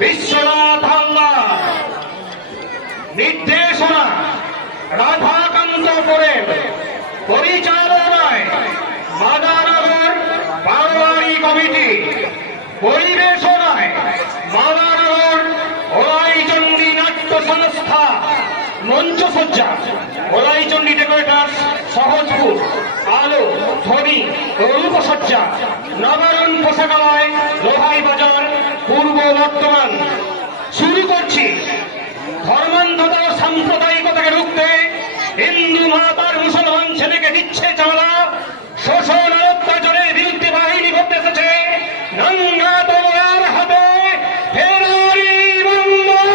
বিশ্বনাথ হালদার, নির্দেশনা রাধাকান্ত কোরেল, পরিচালনায় মাদানগর বারোয়ারি কমিটি, পরিবেশনায় মাদানগর ওলাইচন্ডী নাট্য সংস্থা, মঞ্চসজ্জা ওলাইচন্ডী ডেকোরেটার্স সহজপুর, আলো ধ্বনি ও রূপসজ্জা নগরণ পোশাকালয় লোহাই বাজার পূর্ব বর্তমান। শুরু করছি ধর্মান্ধতা ও সাম্প্রদায়িকতাকে রুখতে হিন্দু মাতার মুসলমান ছেলেকে দিচ্ছে চালা, শোষণ আর অত্যাচারের বিরুদ্ধে বাহিনী করতে এসেছে নঙ্গা তলোয়ার হাতে। ফেরারি বন্দর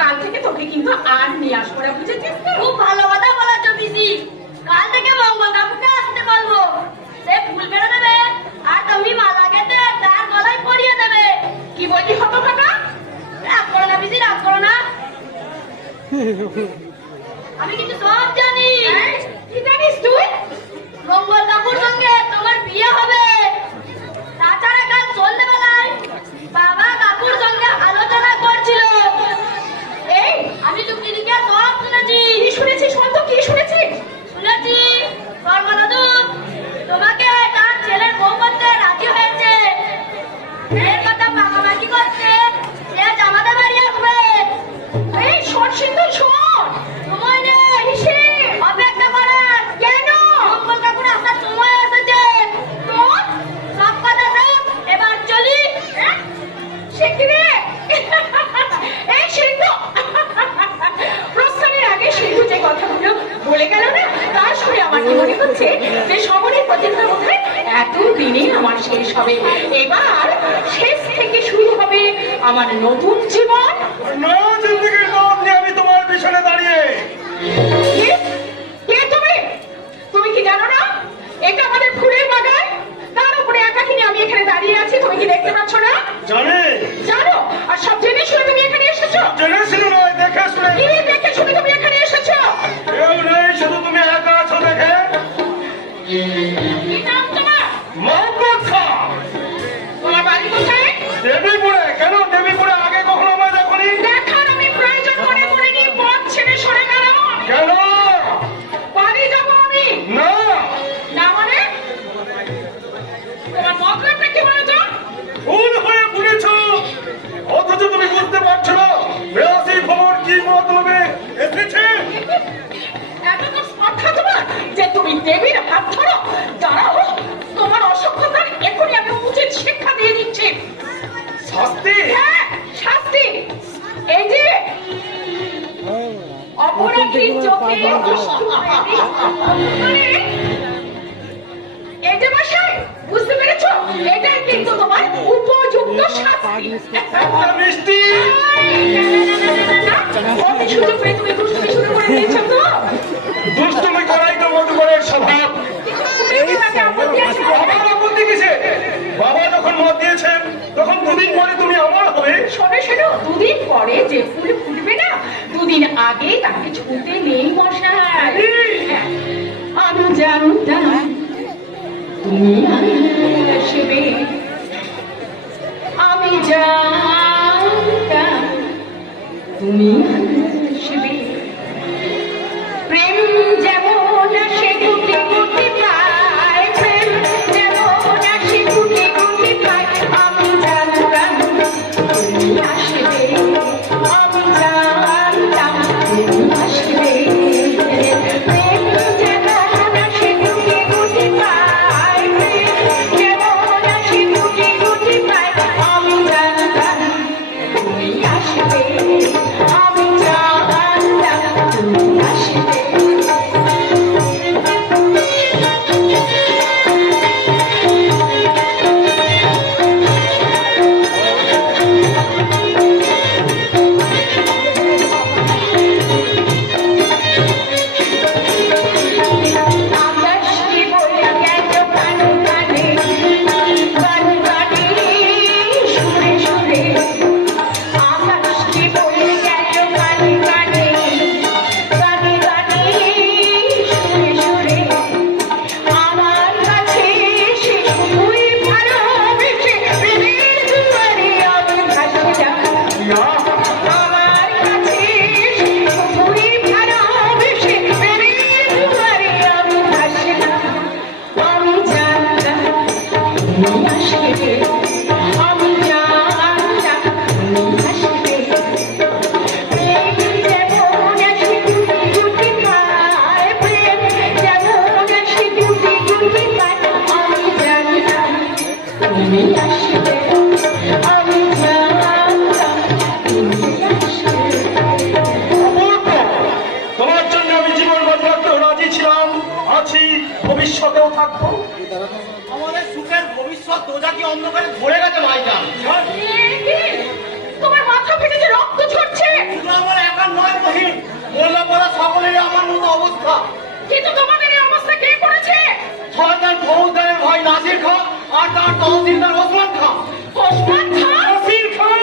কাল থেকে তোকে কিন্তু আর নিয়ে আসবো না, বুঝেছিস? খুব ভালো কথা বলেছো পিসি। কাল থেকে মঙ্গল কাকুকে আসতে বলবো, সে ফুল বেড়ে দেবে আর তুমি মালা গেঁথে তার গলায় পরিয়ে দেবে। কি বললি হতভাগা? রাগ করো না পিসি, রাগ করো না। আমি কিন্তু সব জানি। কি জানিস তুই? মঙ্গল কাকুর সঙ্গে তোমার বিয়ে হবে। তাছাড়া কাল সন্ধ্যেবেলায় বাবা কাকুর সঙ্গে আলোচনা করছিল। এই আমি টুকটিকে সব শুনেছি। কি শুনেছিস? শুনতো কি শুনেছিস? শুনেছি সর্বনাদু তোমাকে তার ছেলের বউ করতে রাজি হয়েছে। এর কথা মামামাকি করছে, সে জামাতে বাড়ি আসবে। এই শোন সিন্ধু, শোন, সময় নেই, অপেক্ষা করেন। কেন? মঙ্গল কাকুর আসার সময় এসেছে। তো সব কথা সব, এবার চলি। শিগগিরি। এই সিন্ধু, প্রস্থানের আগে সিন্ধু যে কথাগুলো বলে গেল না, তার শুনে আমার কি মনে হচ্ছে যে শহরের প্রতিজ্ঞা বোধহয় এতদিনে আমার শেষ হবে। এবার শেষ থেকে শুরু হবে আমার নতুন জীবন। আমি তোমার পিছনে দাঁড়িয়ে। তুমি কি জানো না এটা আমাদের ফুলের বাগান? তার উপরে একাকিনী আমি এখানে দাঁড়িয়ে আছি, তুমি কি দেখতে পাচ্ছ না? জানো, আর সব জেনে শুনে তুমি এখানে এসেছো। দেখে শুনে তুমি এখানে এসেছো। শুধু তুমি একা আছো দেখে। কি নাম তোমার? মোহাম্মদ খান। তোমার বাড়ি কোথায়? দেবীপুরে। কেন দেবীপুরে আগে কখনো আমরা দেখনি? দেখার আমি প্রয়োজন মনে করিনি, পথ ছেড়ে সরে গেলাম। কেন? বাড়ি যাবো আমি। না না মানে? তোমার মতলবটা কি বলেছ? ভুল হয়ে বুঝেছ, অথচ তুমি বুঝতে পারছো না বেয়াসি খবর কি মতলবে এসেছে। এত তো স্পর্ধা তোমার যে তুমি দেবীর হাত ধরো। দাঁড়াও, তোমার অসভ্যতার এখনই আমি উচিত শিক্ষা দিয়ে দিচ্ছি। শাস্তি? হ্যাঁ, শাস্তি। এই যে অপরাধীর চোখে দুষ্টু মেয়েদের অপমানে, এই যে মশাই, বুঝতে পেরেছো? এটাই কিন্তু তোমার উপযুক্ত শাস্তি। মিষ্টি সুযোগ পেয়ে তুমি দুষ্টুমি শুরু করে দিয়েছো তো। দুষ্টুমি করাই তো মধুকরের স্বভাব। বাবা যখন মত দিয়েছেন তখন দুদিন পরে তুমি আমার হবে। শোনো শোনো, দুদিন পরে যে ফুল ফুটবে না, দুদিন আগে তাকে ছুঁতে নেই মশাই। আমি জানতাম তুমি আসবে, আমি জানতাম তুমি আসবে। প্রেম যেমন ভবিষ্যতেও থাকবো। আমাদের সুখের ভবিষ্যৎ দোজাকি অন্ধকারে ভরে গেছে ভাইজান। তোমার মাথা ফেটে যে রক্ত ঝরছে। শুধু আমার একার নয় মহিন, মোল্লা পড়া সকলেরই আমার মতো অবস্থা। কিন্তু তোমাদের এই অবস্থা কে করেছে? সরকার ফৌজদারের ভাই নাসির খাঁ আর তার তহসিলদার ওসমান খাঁ। ওসমান খান? নাসির খাঁ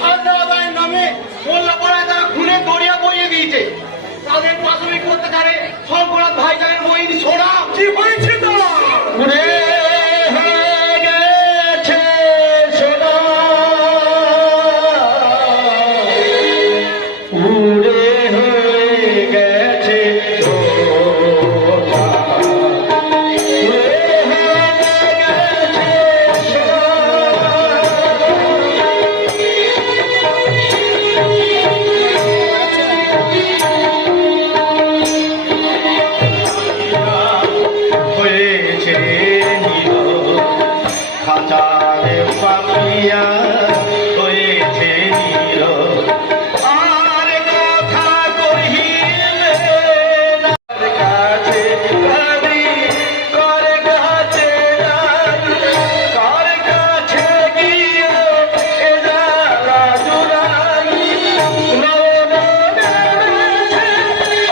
খাজনা আদায়ের নামে মোল্লা পড়ায় তারা খুনে দরিয়া বইয়ে দিয়েছে। তাদের প্রাথমিক অত্যাচারে শঙ্করনাথ ভাইজানের মহিন সোনা কি হয়েছে তার? উড়ে হয়ে গেছে সোনা, উড়ে হয়ে গেছে সোনা, উড়ে হয়ে গেছে হয়েছে নীরব খাঁচারে পাপিয়া, হয়েছে নীরব আর কথা কহিলে না। কাছে গাড়ি কার কাছে যাই, কার কাছে গিয়ে এরা রাজুরাই নবনেমেছে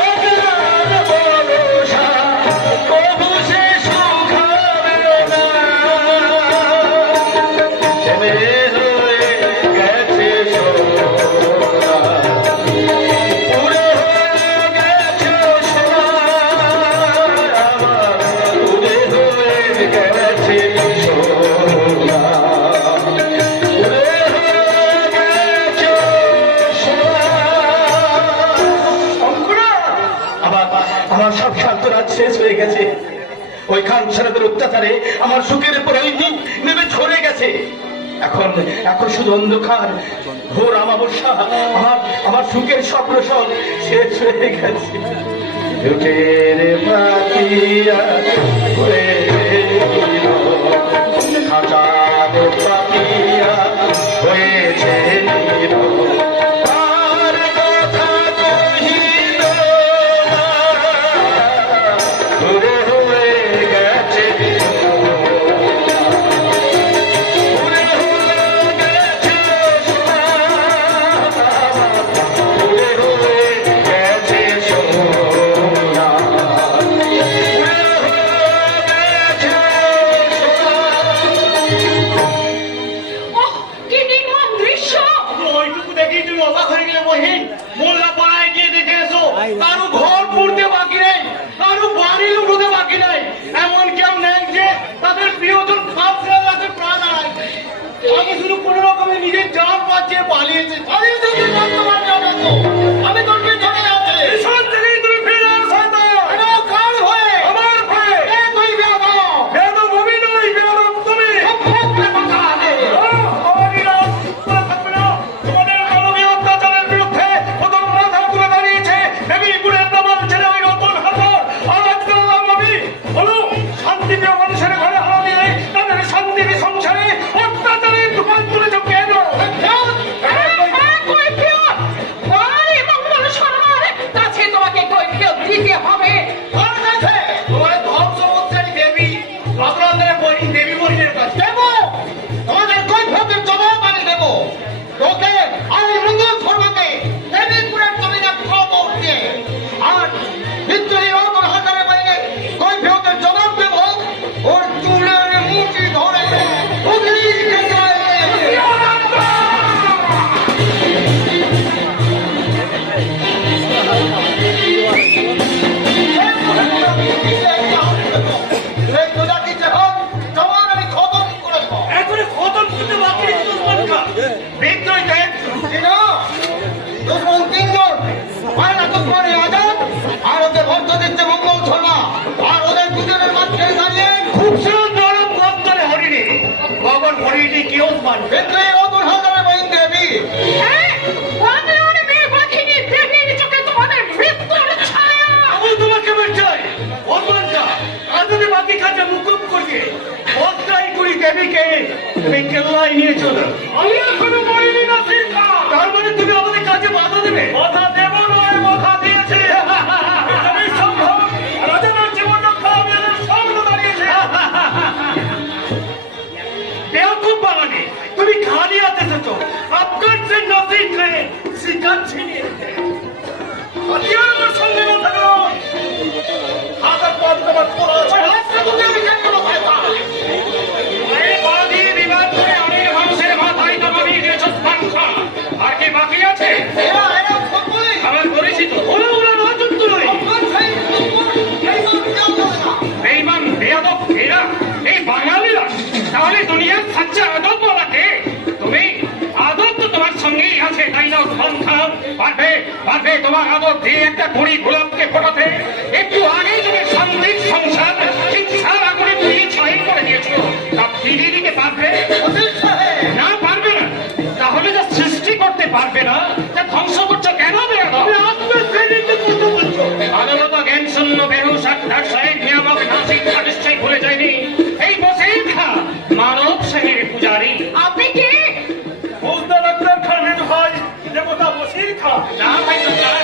অজ্ঞান বরষা, কবু সে সুখ হবে না। ছেলে হয়ে গেছে সোনা, পুরে হয়ে গেছে সোনা, আমার পুরে হয়ে গেছে সোনা, পুরে হয়ে গেছে সোনা। আমার সব শান্তরাজ শেষ হয়ে গেছে। ওই খান সারাদের অত্যাচারে আমার সুখের পরিণতি নেমে ঝরে গেছে। এখন এখন শুধু অন্ধকার ঘোর আমাবস্যা। আমার সুখের স্বপ্ন সব শেষ হয়ে গেছে। ঝুঁকের পাতিয়া হয়ে গেল, খাঁচার পাতিয়া হয়েছে নীরব আর কথা কহিল না। ঘুরে হয়ে গেছে ঘুরে হয়ে গেছে সোনা, ঘুরে হয়ে গেছে সোনা, ঘুরে হয়ে গেছে সোনা। ওহ, কি নির্মম দৃশ্য! ওইটুকু দেখেই তুমি অবাক হয়ে গেলে মহিন। মোল্লা পাড়ায় গিয়ে দেখে এসো, কারো ঘর পুড়তে বাকি নেই, কারো বাড়ি লুটোতে বাকি নেই। এমন কেউ নেই যে তাদের প্রিয়জন খাপড়া গাছে প্রাণ হারাইছে। আমি শুধু কোন রকমে নিজের জান বাঁচিয়ে পালিয়েছে। পালিয়েছে কি বর্তমান জানো তো? আমি তোর পেছনে আছি। এসব থেকেই তুমি ফিরে আসো তো। কেন? কার হয়ে? আমার ভয়ে। এ তুই বেয়াদব। বেয়াদব আমি নই, বেয়াদব তুমি। সম্পর্কে কথা আছে। আমারই নাম তোমরা থাকবে না। তোমাদের মানবীয় অত্যাচারের বিরুদ্ধে প্রথম মাথা তুলে দাঁড়িয়েছে দেবীপুরের দামাল ছেলে ওই রতন হাজার। আর আজকাল আমি বলো, শান্তিপ্রিয় মানুষের ঘরে হারা দিয়ে তাদের শান্তির সংসারে অত্যাচারের দোকান তুলেছ কেন? কৈফিয়ত! নারী মঙ্গল সরকার কাছে তোমাকে কৈফিয়ত দিতে হবে। কার কাছে? তোমার ধ্বংসমুদ্রের দেবী রত্নান্দরের বহিন দেবী বহিনের কাছে দেবো। তোমাদের কৈফিয়তের জবাব আমি দেবো। তোকে আর এই মঙ্গল ধর্মকে দেবীপুরের জমিনে খবর দিয়ে আর ভিক্টোরি রতন হাজারের বাইরে কৈফিয়তের জবাব দেবো। ওর চুলের মুঠি ধরে হুগলি খেতে এখনই খতম করতে বাকি নেই দুশ্মন কা। বিদ্রোহীদের দুশ্মন তিনজন, মায়না তুফান আজাদ আর ওদের ভর্ত দিচ্ছে মঙ্গল শর্মা। আর ওদের দুজনের মাঝখানে দাঁড়িয়ে খুব সুন্দর বন্দরে হরিণী ভগবান হরিণী কি ওসমান বিদ্রোহী রতন হাজারের বহিন দেবী। হ্যাঁ, বন্ধুগণ, মেয়ে পাখিনি দেবীর চোখে তোমাদের মৃত্যুর ছায়া। আমি তোমাকে বলছাই ওসমানটা আর যদি বাকি কাজে মুকুব করবে বদলাই করি দেবীকে তুমি কেল্লায় নিয়ে চলো। আমি এখনো মরিনি নাসির খাঁ। তার মানে তুমি আমাদের কাজে বাধা দেবে? বাধা দেব নয়, বাধা দিয়েছে। আমি সম্ভব রাজার জীবন রক্ষা অভিযানের হাতিয়ার আমার সঙ্গে না থাকলো হাতের পথ তোমার খোলা আছে আজকে তুমি আমি কেন কোথায় পাই? এই বাদী বিবাদ করে অনেক মানুষের মাথায় তো নবী দিয়েছ সংখ্যা আর কি বাকি আছে এরা সকলেই আমার পরিচিত ওরা ওরা রাজত্ব নয় আপনার সেই এই মান কেউ করে না। বেঈমান বেয়াদব এরা এই বাঙালিরা তাহলে দুনিয়ার সাচ্চা আদব বলাকে তুমি আদব তো তোমার সঙ্গেই আছে তাই না সংখ্যা পারবে পারবে তোমার আদব দিয়ে একটা কুড়ি গোলাপকে ফোটাতে একটু আগেই তুমি শান্তির সংসার শিক্ষার আগুনে পুড়িয়ে ছাই করে দিয়েছিল তা ফিরিয়ে দিতে পারবে ওসির সাহেব, না পারবে না তাহলে যা সৃষ্টি করতে পারবে না তা ধ্বংস করছো কেন বেয়াদব আদালত জ্ঞান শূন্য বেহুশ আত্মার সাহেব নিয়ামক নাসিক নিশ্চয়ই ভুলে যায়নি এই বসেই খা মানব শ্রেণীর পূজারী আপনি কি ফৌজদার আক্তার খানের ভাই দেবতা বসির খা না ভাই সরকার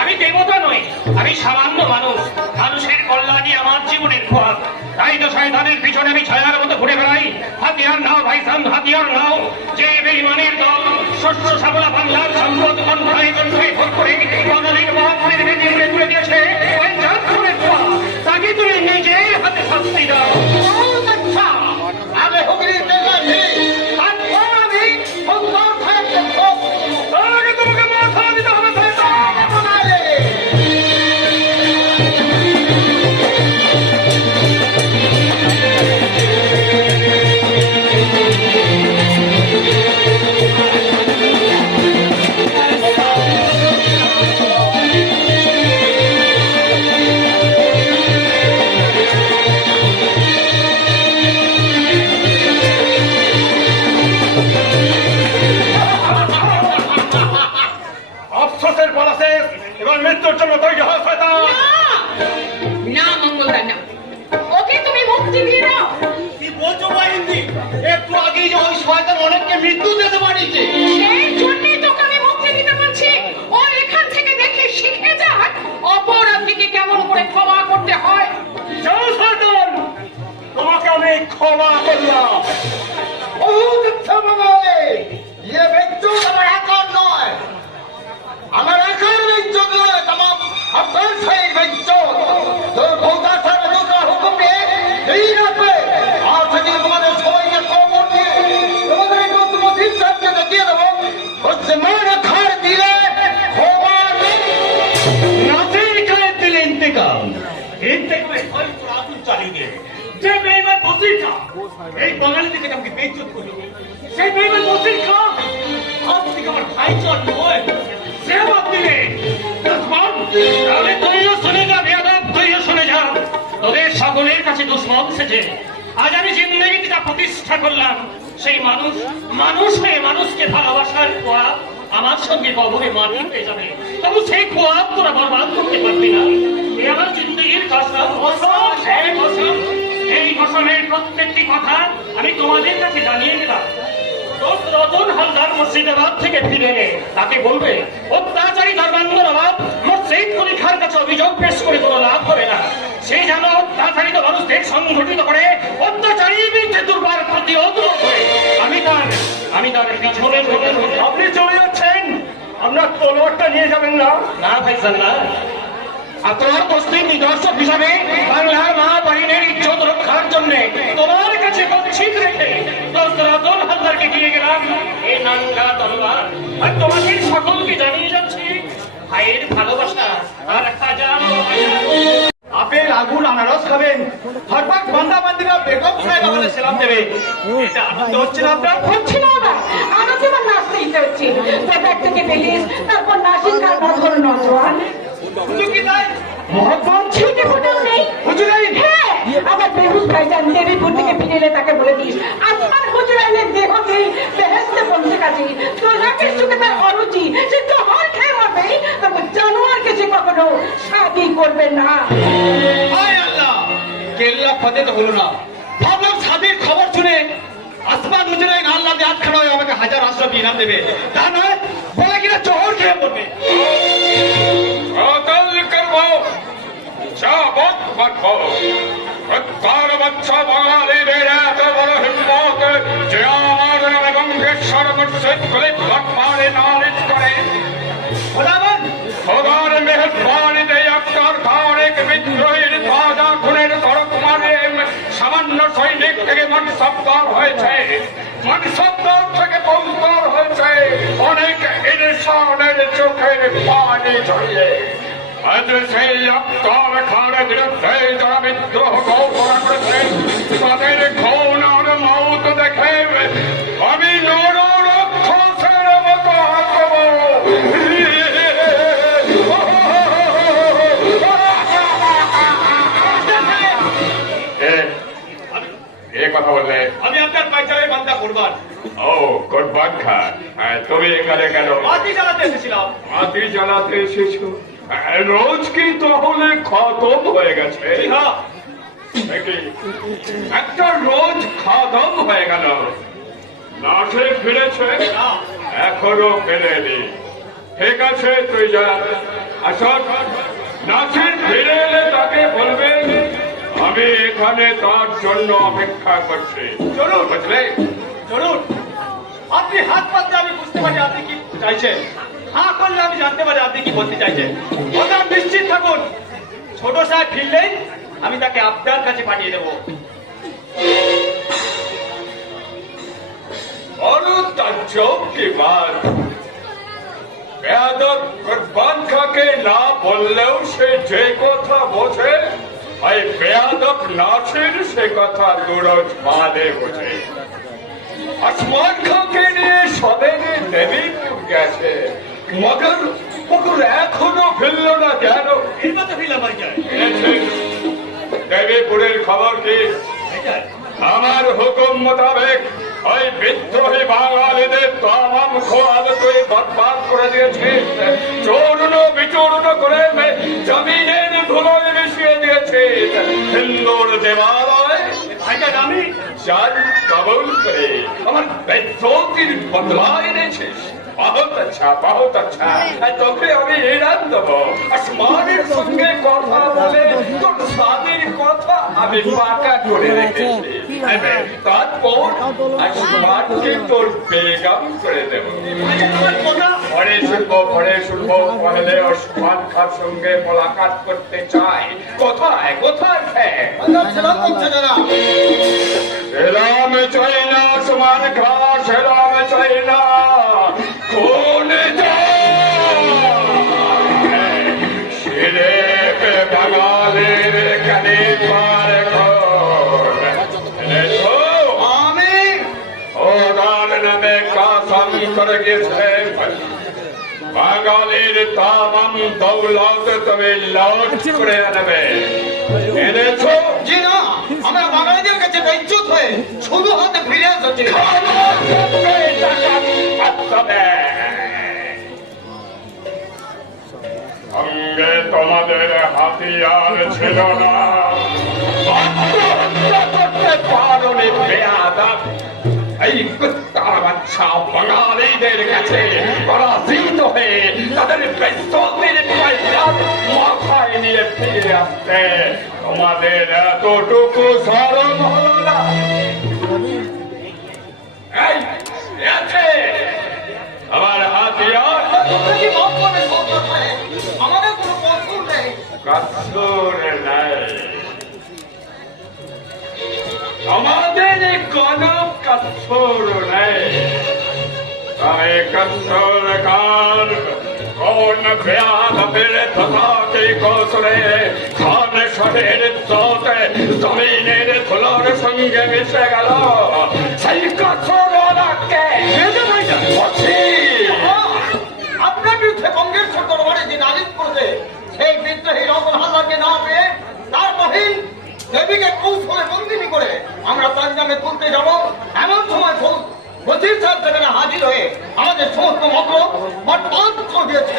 আমি দেবতা নই আমি সামান্য মানুষ মানুষের কল্যাণই আমার জীবনের খোয়াব তাই তো শয়তানের পিছনে আমি ছায়ার মতো ঘুরে বেড়াই হাতিয়ার নাও ভাই সাম হাতিয়ার নাও যে বেঈমানের দল শস্য শ্যামলা বাংলার সম্পদ কণ্ঠায় কণ্ঠায় ভোগ করে বাঙালির মহাপুরের বেদি উড়ে তুলে দিয়েছে ওই জাত করে তাকে তুমি নিজে হাতে শাস্তি দাও বহুত আচ্ছা। আগে হুগলির বেলাভি, আর পর আমি সুন্দর সাহেবকে খুব তার আগে তোমাকে মাথা দিতে হবে শয়তান। বানালে। আফসোসের বলা শেষ এবার মৃত্যুর জন্য তৈরি হয় শয়তান না মঙ্গলদার না ওকে তুমি মুক্তি দিয়ে দাও কি বলছো বাহিনী? একটু আগেই যে ওই শয়তান অনেককে মৃত্যু দিতে পারিয়েছে। সেই জন্যই তোকে আমি মুক্তি দিতে বলছি ও এখান থেকে দেখে শিখে যাক অপরাধীকে কেমন করে ক্ষমা করতে হয় যাও শয়তান তোমাকে আমি ক্ষমা করলাম বহুত আচ্ছা বানালে। ये বেজ্জত আমার একার নয়, আমার একার বেজ্জত নয়, तमाम আপনার সেই বেজ্জত। তোর ভৌতার সাথে দুটো হুকুম নিয়ে এই রাখবে। আর যদি তোমাদের সবাইকে খবর দিয়ে তোমাদের এই নতুন অধিষ্ঠানকে দেখিয়ে দেবো, হচ্ছে মানে খার দিলে ক্ষমা নেই। নাসির খানের দিলে ইন্তেকাম ইন্তেকামের ভয় পুরো আগুন চালিয়ে দিয়ে যে বেঈমান বসির খা এই বাঙালি থেকে আমাকে বেইজ্জত করলো সেই বেঈমান বসির খা আজ থেকে আমার ভাইচার নয় সে বাদ দিলে দুশ্মন তাহলে তুইও শুনে যা বেয়াদব তুইও শুনে যা তোদের সকলের কাছে দুশ্মন সেজে আজ আমি জিন্দগিতে যা প্রতিষ্ঠা করলাম সেই মানুষ মানুষ হয়ে মানুষকে ভালোবাসার খোয়া আমার সঙ্গে কবরে মাটি হয়ে যাবে তবু সেই খোয়াব তোরা বরবাদ করতে পারবি না এই আমার জিন্দগির কসম এই কসম এই কসমের প্রত্যেকটি কথা আমি তোমাদের কাছে জানিয়ে দিলাম দোস্ত রতন হালদার মুর্শিদাবাদ থেকে ফিরে এলে তাকে বলবে অত্যাচারী ধর্মান্ধ নবাব মসজিদ পরীক্ষার কাছে অভিযোগ পেশ করে কোনো লাভ হবে না সেই যেন অত্যাচারিত মানুষদের সংগঠিত করে অত্যাচারীর বিরুদ্ধে দুর্বার প্রতিহত করে আমি তার পিছনে আপনি চলে যাচ্ছেন আপনার তলোয়ারটা নিয়ে যাবেন না না ভাইজান না আপনার বস্তির নিদর্শক হিসাবে বাংলার মা বাহিনীর ইজ্জত রক্ষার জন্য তোমার কাছে গচ্ছিত রেখে রতন হালদারকে দিয়ে গেলাম এই নাঙ্গা তলোয়ার আর তোমাকে সকলকে জানিয়ে যাচ্ছি ভাইয়ের ভালোবাসা আর হাজারো আপেল আগুন আনারস খাবেন হরপাক বান্দা বান্দিরা বেগম সাহেব আমাদের সেলাম দেবে এটা আনন্দ হচ্ছে না আপনার হচ্ছে না বাবা আমার যেমন নাচতে ইচ্ছে হচ্ছে পেপার থেকে পেলিস তারপর নাসির কার নজর নজওয়ান হুজুর কি তাই মোহাম্মদ ছুটে ফুটেও নেই হুজুরাইন হ্যাঁ আবার বেহুশ ভাইজান দেবীপুর থেকে ফিরে এলে তাকে বলে দিস আসমান হুজুরাইনের দেহকে বেহেস্তে পৌঁছে গেছে তোলাকের চোখে তার অরুচি সে জহর খেয়ে মরবে তবে জানোয়ারকে সে কখনো শাদি করবে না হায় আল্লাহ, কেল্লা ফতেহ হলো না। ভাবলাম সাদের খবর শুনে আসমান হুজুরাইন আল্লাহ দিয়ে আটখানা হয়ে আমাকে হাজার আশরাফ ইনাম দেবে, তা নয় বলে কিনা জহর খেয়ে পড়বে। अकल करवाओ शाबत बखो हत्तार बच्चा बांगाली बेड़ा तो बड़ा हिम्मत जे आमार এবং সর্বশেষ করে ঘট মারে নালিশ করে খোদাবন্দ, খোদার মেহের বাড়িতে একটার পর এক বিদ্রোহীর তাজা খুনের তরকমারে সামান্য সৈনিক থেকে মনসবদার হয়েছে, মনসবদার থেকে পৌঁছার হয়েছে অনেক ইনসানের চোখের পানি ঝরিয়ে। আজ সেই আফতার খানের বিরুদ্ধে যারা বিদ্রোহ ঘোষণা করেছে তাদের খুন আর মৌত দেখে আমি নরক্ষসের মতো হাসব। এ কথা বললে? আমি আপনার পাইচারের বান্দা কুরবান। ও কুরবান খান, তুমি এখানে কেন? বাতি জ্বালাতে এসেছিলাম। বাতি জ্বালাতে এসেছো? রোজ কি তাহলে খতম হয়ে গেছে? হ্যাঁ, নাকি একটা রোজ খতম হয়ে গেল? নাচে ফিরেছে? না। এখনো ফেরেনি। ঠিক আছে, তুই যা। আসল নাচে ফিরে এলে তাকে বলবে আমি এখানে তার জন্য অপেক্ষা করছি। চলুন। বুঝলে? চলুন। আপনি হাত পাতলে আমি বুঝতে পারি আপনি কি চাইছেন, হ্যাঁ করলে আমি জানতে পারি আপনি কি বলতে চাইছেন। ওটা নিশ্চিত থাকুন, ছোট সাহেব ফিরলেই আমি তাকে আপনার কাছে পাঠিয়ে দেবো। और ताज्जुब की बात, বেয়াদব কুরবান খাকে না বললেও সে যে কথা বোঝে, এই বেয়াদব নাসির সে কথা দুরোজ বাদে বোঝে। আসমান খাকে নিয়ে সবেগে দেবীপুর গেছে, মগর মগর এখনো ফিরল না কেন? এইবার তো ফিরলাম ভাই যায়। দেবীপুরের খবর কি? আমার হুকুম মোতাবেক ওই বিদ্রোহী বাঙালিদের তামাম খোয়াব তুই বরবাদ করে দিয়েছিস, চূর্ণ বিচূর্ণ করে জমিনের ধুলোয় মিশিয়ে দিয়েছিস। হিন্দুর দেবালয় ভাইটা আমি চাল কবুল করে আমার বেজ্জতির বদলা এনেছিস। बहुत अच्छा, बहुत अच्छा। তোকে আমি এরান দেবো। আসমানের সঙ্গে কথা বলে তোর স্বামীর কথা আমি পাকা করে রেখেছি। তারপর আসমানকে তোর বেগম করে দেবো। পরে শুনবো পহলে ওসমান খার সঙ্গে মোলাকাত করতে চাই। কোথায় কোথায় সে? সেলাম চাই না ওসমান খা, সেলাম চাই না। কোন শিরে পে বাঙালির কানে পার আমি ও গান নামে কাসম করে গেছে বাঙালির তামাম দৌলত তুমি লট করে আনবে। এনেছো? জি না, আমরা বাঙালিদের কাছে বেজ্জত হয়ে শুধু হাতে ফিরে এসেছি। সঙ্গে তোমাদের হাতিয়ার ছিল না, আত্মহত্যা করতে পারোনি বেয়াদব। এই কুত্তার বাচ্চা বাঙালিদের কাছে পরাজিত হয়ে তাদের বেজ্জতির পয়সার মাথায় নিয়ে ফিরে আসতে তোমাদের এতটুকু শরম হলো না? এই আছে আমার হাতিয়ার। আমাদের কোনো কসুর নেই। কসুর নাই, আমাদের কোনো কসুর নেই। তাই কসুর কার কোন বেয়াদবের তথাকে কসরে খান শহরের চোতে জমিনের ধুলোর সঙ্গে মিশে গেল। সেই কসুর ওনাকে আপনার বিরুদ্ধে কংগ্রেস দরবারে যে নালিশ করেছে সেই বিদ্রোহী রতন হালদারকে না পেয়ে তার বহিন দেবীকে কৌশলে বন্দিনী করে আমরা তাঞ্জামে তুলতে যাব। এমন সময় বজির সাহেব সেখানে হাজির হয়ে আমাদের সমস্ত মত বরবাদ করে দিয়েছে।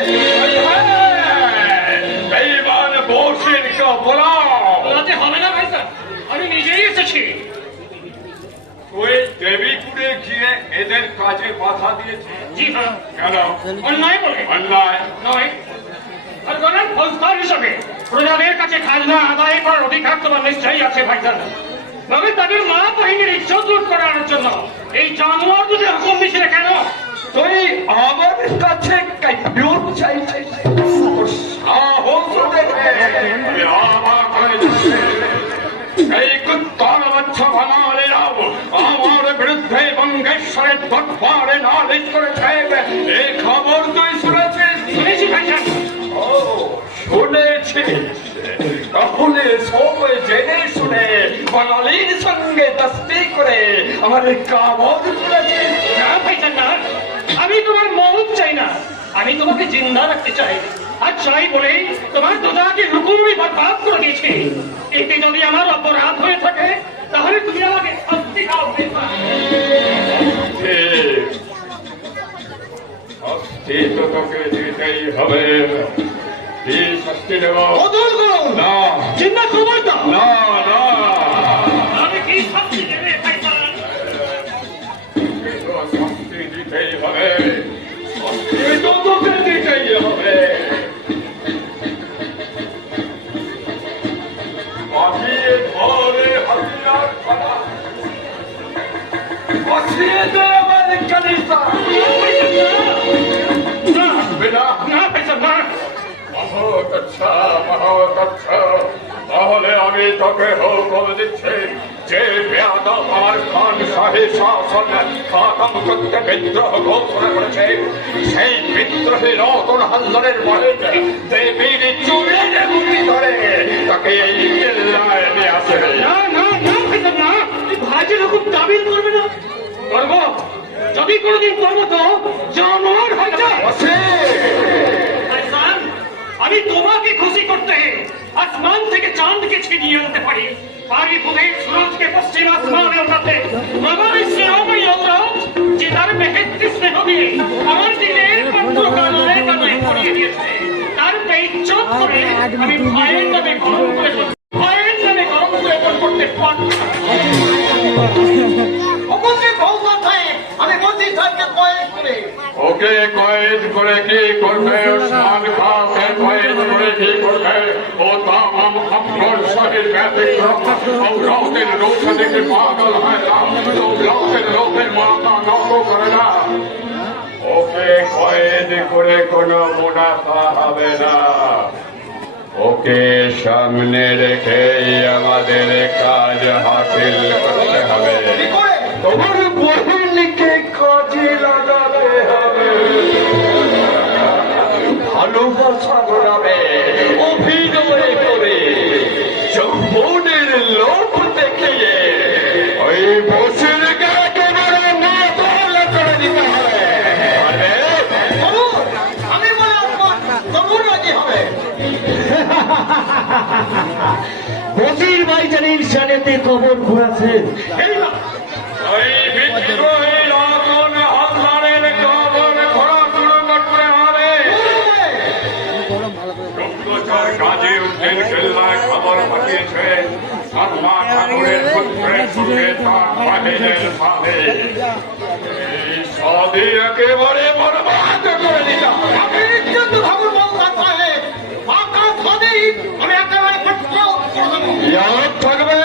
বেঈমান বসিরকে বলাও। বলাতে হবে না ভাই স্যার, আমি নিজেই এসেছি। তুই দেবীপুরে গিয়ে এদের কাজে বাধা দিয়েছিস? জি হ্যাঁ। কেন? অন্যায় বলে? অন্যায় নয়, সরকারের ফৌজদার হিসাবে প্রজাদের কাছে খাজনা আদায় করার অধিকার তোমার নিশ্চয়ই আছে ভাইজান। তবে তাদের মা বাহিনীর ইজ্জত লুট করার জন্য এই জানোয়ার দুটি হুকুম দিছিল কেন? তুই আমার কাছে কাইফিয়ত চাইছিস? তোর সাহস আমি অবাক হয়ে যাচ্ছি। এই কুত্তার বাচ্চা বাঙালিরাও আমার বিরুদ্ধে বঙ্গেশ্বরের দরবারে নালিশ করেছে। এই খবর তুই শুনেছিস? শুনেছি ভাইজান। ও, শুনেছিস? তাহলে সব জেনে শুনে বাঙালির সঙ্গে দস্তি করে আমার কামড় করেছিস। না ভাইজান না, আমি তোমার মৌত চাই না, আমি তোমাকে জিন্দা রাখতে চাই। আর চাই বলেই তোমার দাদাকে হুকুমই বরবাদ করে দিয়েছি। এতে যদি আমার অপরাধ হয়ে থাকে তাহলে তুমি আমাকে শাস্তি দাও ভাইজান। শাস্তি তো তোকে দিতেই হবে। কি শাস্তি দেব? কদর করো না জিন্দা খবর দাও। না না, আমি কি শাস্তি দেবে ভাইজান? শাস্তি দিতেই হবে। শাস্তি তো তোকে দিতেই হবে। বাঁচিয়ে ধরে হাতিয়ার খানা, বাঁচিয়ে দে আমার কালিসা। থাকবে না। না ভাইজান না, বহুত আচ্ছা, বহুত আচ্ছা। তাহলে আমি তোকে হুকুম দিচ্ছি, যে বেয়াদব আমার খান শাহী শাসন খতম করতে বিদ্রোহ ঘোষণা করেছে, সেই বিদ্রোহী রতন হালদারের মহেশ দেবীর চুলের মুঠি ধরে তাকে এই কেল্লায় নিয়ে আসে। না না না ভাইজান না, ভাইজান হুকুম তাবিল করবে না। করব, যদি কোনোদিন করবো তো জানোয়ার হয়ে যায়। ভাইজান, আমি তোমাকে খুশি করতে আসমান থেকে চাঁদকে ছিনিয়ে আনতে পারি, পারি বুধের সুরজকে পশ্চিম আসমানে ওঠাতে। আমার এই স্নেহময়ী অবরাজ যে তার বেহেস্তি স্নেহ দিয়ে আমার দিলের পাত্র কানায় কানায় ভরিয়ে দিয়েছে, তার বেইজ্জত করে আমি ভয়ের নামে গরম করে করতে পারবো না। উপস্থিত ভৌগোল সাহেব, আমি মন্ত্রী সাহেবকে কয়েক করে ওকে কয়েদ করে কি করবে? উসমান খানকে কয়েদ করে কি করবে? ও তামাম আফগান শাহের ব্যতিক্রম। औरतें रोशनी के पागल है ना, तो औरतें लोगेর মাথা নত করে না। ওকে কয়েদ করে কোনো মুনাফা হবে না। ওকে সামনে রেখে আমাদের কাজ হাসিল করতে হবে। তোমার বহিনীকে কাজে লাগাতে হবে, ভালোবাসা গড়াবে, অভিনয় করে যৌবনের লোক দেখিয়ে ওই বসের একেবারে মাতাল করে দিতে হবে। আমি বলে আসমান তরুণ রাজি হবে। বসির ভাইজানের সানেতে খবর ঘুরাছেন। ওই বিদ্রোহী রতন হালদারের কবর ঘোরা শুরু করতে হবে। গুপ্তচর গাজী উদ্দিন কেল্লায় খবর পাঠিয়েছে আত্মা ঠাকুরের পুত্রের সঙ্গে তার বাহিনীর সাথে এই সদি একেবারে বরবাদ করে দিতে হবে। আমি নিশ্চিন্ত ভাবুন ভৌগোল সাহেব, আকাশ নদী আমি একেবারে পেট্রোল করে দেবো। ইয়াদ থাকবে।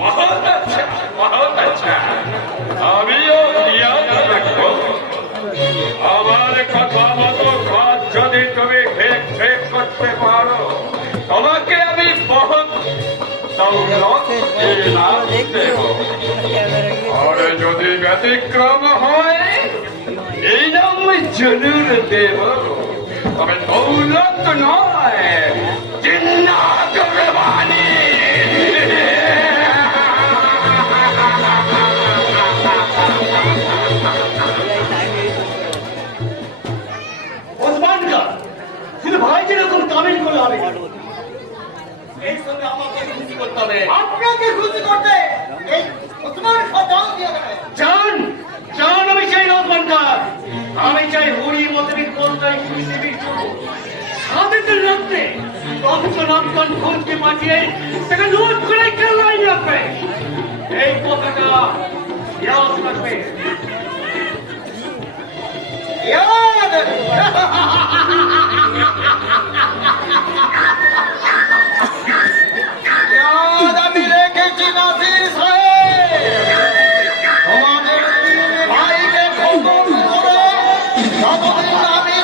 बहुत अच्छा, बहुत अच्छा। আমিও ইয়াদ রাখবো। আমার কথা মতো কাজ যদি তুমি ঠিক করতে পারো, তোমাকে আমি বহুত দৌলত ইনাম দেব। আর যদি ব্যতিক্রম হয়, এই নাম জরুর দেব। তবে দৌলত নয়, জিন্নাত রবানি। ওসমান খান শুধু ভাই যেরকম তামিল করলে হবে না। এই সঙ্গে আমাকে খুশি করতে হবে। আপনাকে খুশি করতে এই ওসমান খান জান দিয়ে দেবে। জান জান আমি চাই না ওসমান খান, আমি চাই হরির মতো বিপদটাই পৃথিবীর জন্য সাথে রাখতে কতজন আফগান খোঁজকে পাঠিয়ে তাকে নোট করে কেল্লায় রাখবে। এই কথাটা ইয়াদ রাখবে। ইয়াদ ইয়াদ আমি রেখেছি নাসির সাহেব। তোমাদের তিন ভাইকে খতম করে যতদিন আমি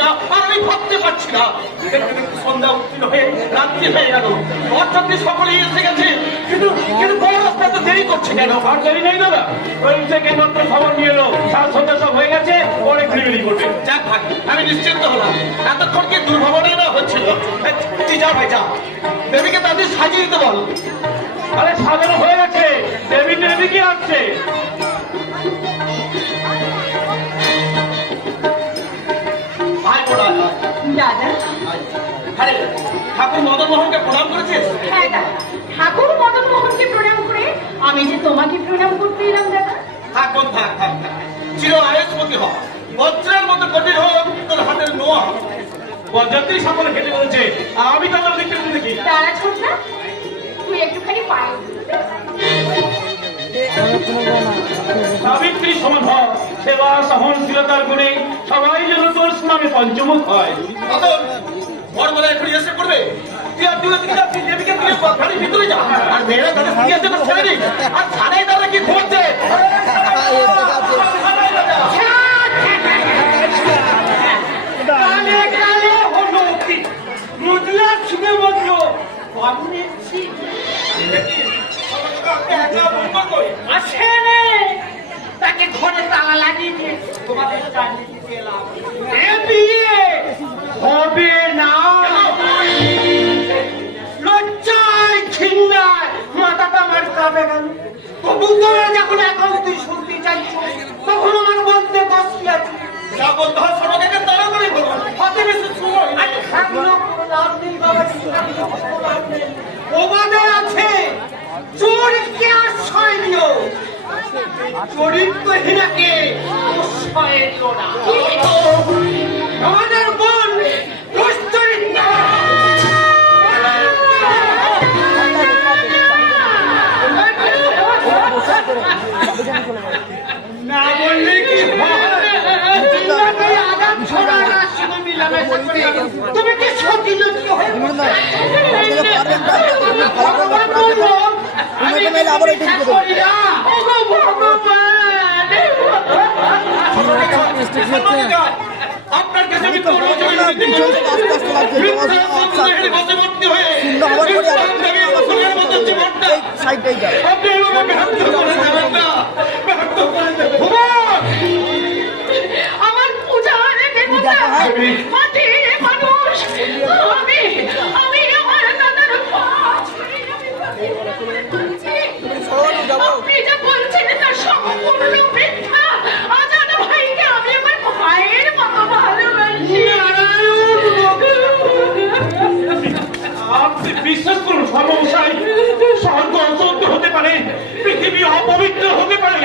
না, আর আমি ভাবতে পারছি না। দেখতে দেখতে সন্ধ্যা উত্তীর্ণ হয়ে রাত্রি হয়ে গেল। অর্থাৎ সকলেই এসে গেছে, কিন্তু কিন্তু বড় রাস্তা তো দেরি করছে কেন? আর দেরি নেই দাদা, ওই থেকে মাত্র খবর নিয়ে এলো সাজ সজ্জা সব হয়ে গেছে, অনেক ঘুরি করবে। যাক ভাই, আমি নিশ্চিন্ত হলাম। এতক্ষণ কি দুর্ভাবনাই না হচ্ছিল? তুই যা ভাই যা, দেবীকে তাদের সাজিয়ে দিতে বল। আরে সাজানো হয়ে গেছে, দেবী দেবী কি আসছে। ভাই বড় দাদা, আরে ঠাকুর মদন মোহনকে প্রণাম করেছিস? হ্যাঁ দাদা, ঠাকুর মদন মোহনকে প্রণাম করে আমি যে তোমাকে প্রণাম করতে এলাম দাদা। থাক বোন, থাক থাক থাক। চির আয়ুষ্মতি হ, বজ্রের মতো কঠিন হোক তোর হাতের নোয়া। বরযাত্রী সকলে খেতে বলেছে, আমি তাদের দেখতে দেখি। দাঁড়া ছোট না, তুই একটুখানি পায়ে সাবিত্রী সমাধর সেবা সহনশীলতার গুণে সবাই যেন তোর নামে পঞ্চমুখ হয়। মদন বড়বেলা এখন এসে পড়বে। তুই আর তুই ওদিকে যা, তুই দেবীকে তুই বাড়ির ভিতরে যা। আর মেয়েরা তাদের কি আছে ছেড়ে দিক। আর ছাড়াই তারা কি ঘুমাচ্ছে? কালে কালে হলো কি নদিয়া ছুঁয়ে বললো বাবুনের ছিল আসেনে, তাকে ঘরে তালা লাগিয়ে দিয়েছে। তোমাদের জানিয়ে দিতে এলাম, এ বিয়ে হবে না। লজ্জায় ঘৃণায় মাথাটা আমার কাঁপে গেল। তবু তোরা যখন এখন তুই শুনতে চাইছ, তখন আমার বলতে বসি আছে। যা বলতে হয় সবাইকে তাড়াতাড়ি বলবো, হাতে বেশি সময় আর খাবলো কোনো লাভ নেই বাবা, খাবলো কোনো লাভ নেই। প্রবাদে আছে, চোরকে আশ্রয় দিও, চরিত্রহীনাকে আশ্রয় দিও না। আমাদের বোন দুশ্চরিত্র। না বললে কি হয়? আগাম ছড়া রাশিকে মিলামেশা করে তুমি কি সতী লজ্জ হয়ে ভগবান বলল, আমি বিশ্বাস করি না। ওগো ভগবান, আপনার কাছে আমি কোনো জবাব দিতে বসে হয়ে আপনি এভাবে ব্যর্থ করে দেবেন না, ব্যর্থ করে দেবেন। আমার পূজার দেবতা মাটির মানুষ, আমি আমার দাদার আপনি যা বলছেন তা সম্পূর্ণ মিথ্যা। আজাদ ভাইকে আমি আমার ভাইয়ের মতো ভালোবাসি। আপনি বিশ্বাস করুন সর্বমশাই, স্বর্গ অসত্য হতে পারে, পৃথিবী অপবিত্র হতে পারে,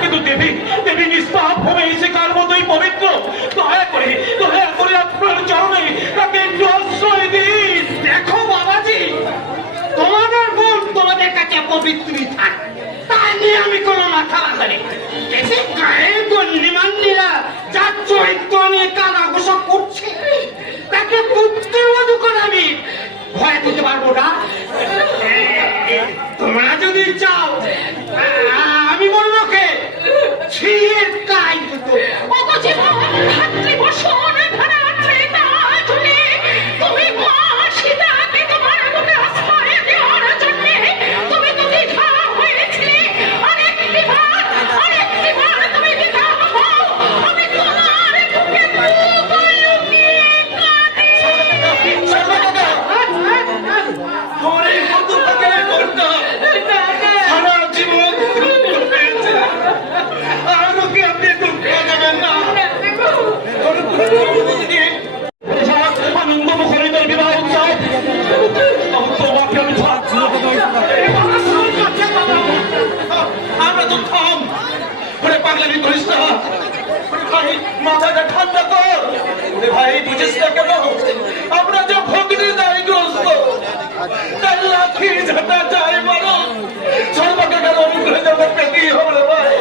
কিন্তু দেবী দেবী নিষ্পাপ হবে সে কার মতোই পবিত্র। দয়া করে আপনার চরণে তাকে একটু আশ্রয় দিন। দেখো বাবাজি, তোমাদের বোন তোমাদের কাছে পবিত্রই থাক, তা নিয়ে আমি কোনো মাথা ব্যথা নেই। এতে গায়ে গণ্যমান্যরা যার চরিত্র নিয়ে কানাঘোষা করছে, তাকে পুত্রবধূ করে আমি ভয় দিতে পারবো না। তোমরা যদি চাও আমি বলবো কে ছিঁড়ে কাই দুটো। তুমি মা সীতাকে তোমার বুকে আশ্রয় দেওয়ার জন্য তুমি তো দ্বিধা হয়েছিলে। আরেকটিবার তুমি দ্বিধা হও, আমি তোমার বুকে লুকিয়ে কাঁদি। তোমার এই হতভাগ্যের বোনটা সারা জীবন দুঃখ পেয়েছে। আর ওকে আপনি দুঃখ দেবেন না। আনন্দ মুখরিত বিবাহ উৎসব, তোমাকে আমি ছাড়ছি। আমরা তো থাম, ওরে পাগলামি করিস না। ওরে ভাই মাথাটা ঠান্ডা কর। ওরে ভাই বুঝিস না কেন আমরা যে ভগ্নি দায়গ্রস্ত, তাই লাঠি ঝাঁটা চাই বলো সর্বকে কেন অনুগ্রহে যাবো পেতেই হবে রে ভাই।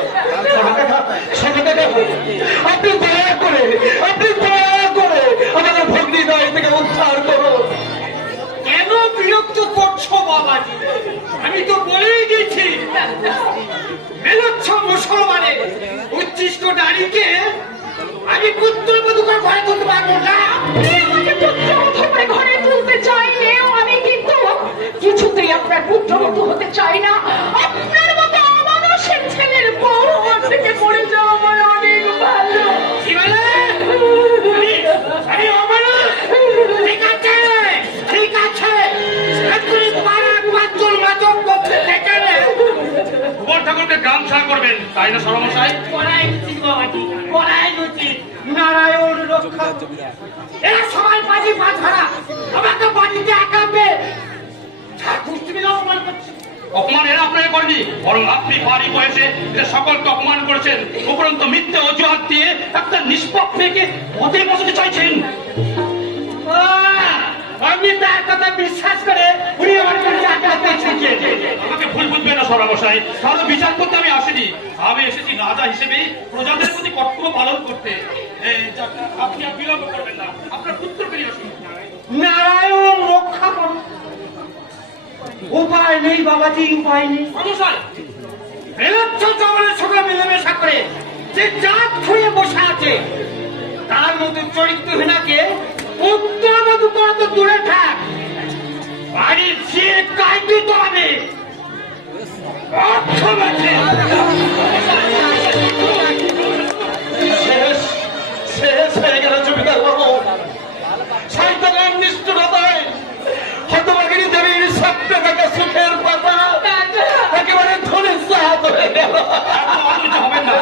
আপনি দয়া করে আমাদের ভগ্নি দায় থেকে উদ্ধার করো। কেন বিরক্ত করছো বাবাজি? আমি তো বলেই দিয়েছি, মেলোচ্ছ মুসলমানের উচ্ছিষ্ট নারীকে আমি পুত্রবধূ করে ঘরে তুলতে পারবো না। আপনি আমাকে পুত্রবধূ করে ঘরে তুলতে চাইলেও আমি কিন্তু কিছুতেই আপনার পুত্রবধূ হতে চাই না। আপনার মতো অমানুষের ছেলের বউ থেকে পড়ে যাওয়া আমার অনেক ভালো। কি বলে? আমি অমানুষ? ঠিক আছে, ঠিক আছে। এক্ষুনি পাড়ার পাঁচজন মাদক করতে দেখে নে। গোপাল ঠাকুরকে গান ছাড়া করবেন, তাই না সরমশাই? কড়াই উচিত বাবাজি, কড়াই উচিত। নারায়ণ রক্ষা। এরা সবাই বাজি পা ধরা, আমাকে বাড়িতে একাবে তুমি অপমান করছো। অপমান এরা আপনাকে করেনি, বরং আপনি বাড়ি বয়সে এরা সকলকে অপমান করেছেন। উপরন্ত মিথ্যে অজুহাত দিয়ে একটা নিষ্পাপ মেয়েকে পথে বসাতে চাইছেন। আমি তার কথা বিশ্বাস করে উনি আমার কাছে আটকাতে শিখিয়েছে। আমাকে ভুল বুঝবে না সরমশাই, কারো বিচার করতে আমি আসিনি। আমি এসেছি রাজা হিসেবে প্রজাদের প্রতি কর্তব্য পালন করতে। যাক, আপনি আর বিলম্ব করবেন না, আপনার পুত্রকে নিয়ে আসুন। নারায়ণ রক্ষা করো। উপায় নেই বাবাজি, উপায় নেই। সরমশাই, জগনের সঙ্গে মিলেমিশা করে যে জাত ধুয়ে বসে আছে, তার মধ্যে চরিত্রহীনাকে পুত্রবধূ করা তো দূরে থাক, বাড়ির যে কাজ দিতে হবে অর্থ আছে। শেষ শেষ হয়ে গেল জমিদার বাবু। শয়তানের নিষ্ঠুরতায় হতভাগিনী দেবীর সপ্তে থাকা সুখের পাতা একেবারে ধূলিসাৎ হয়ে গেল। আলোচিত হবেন না,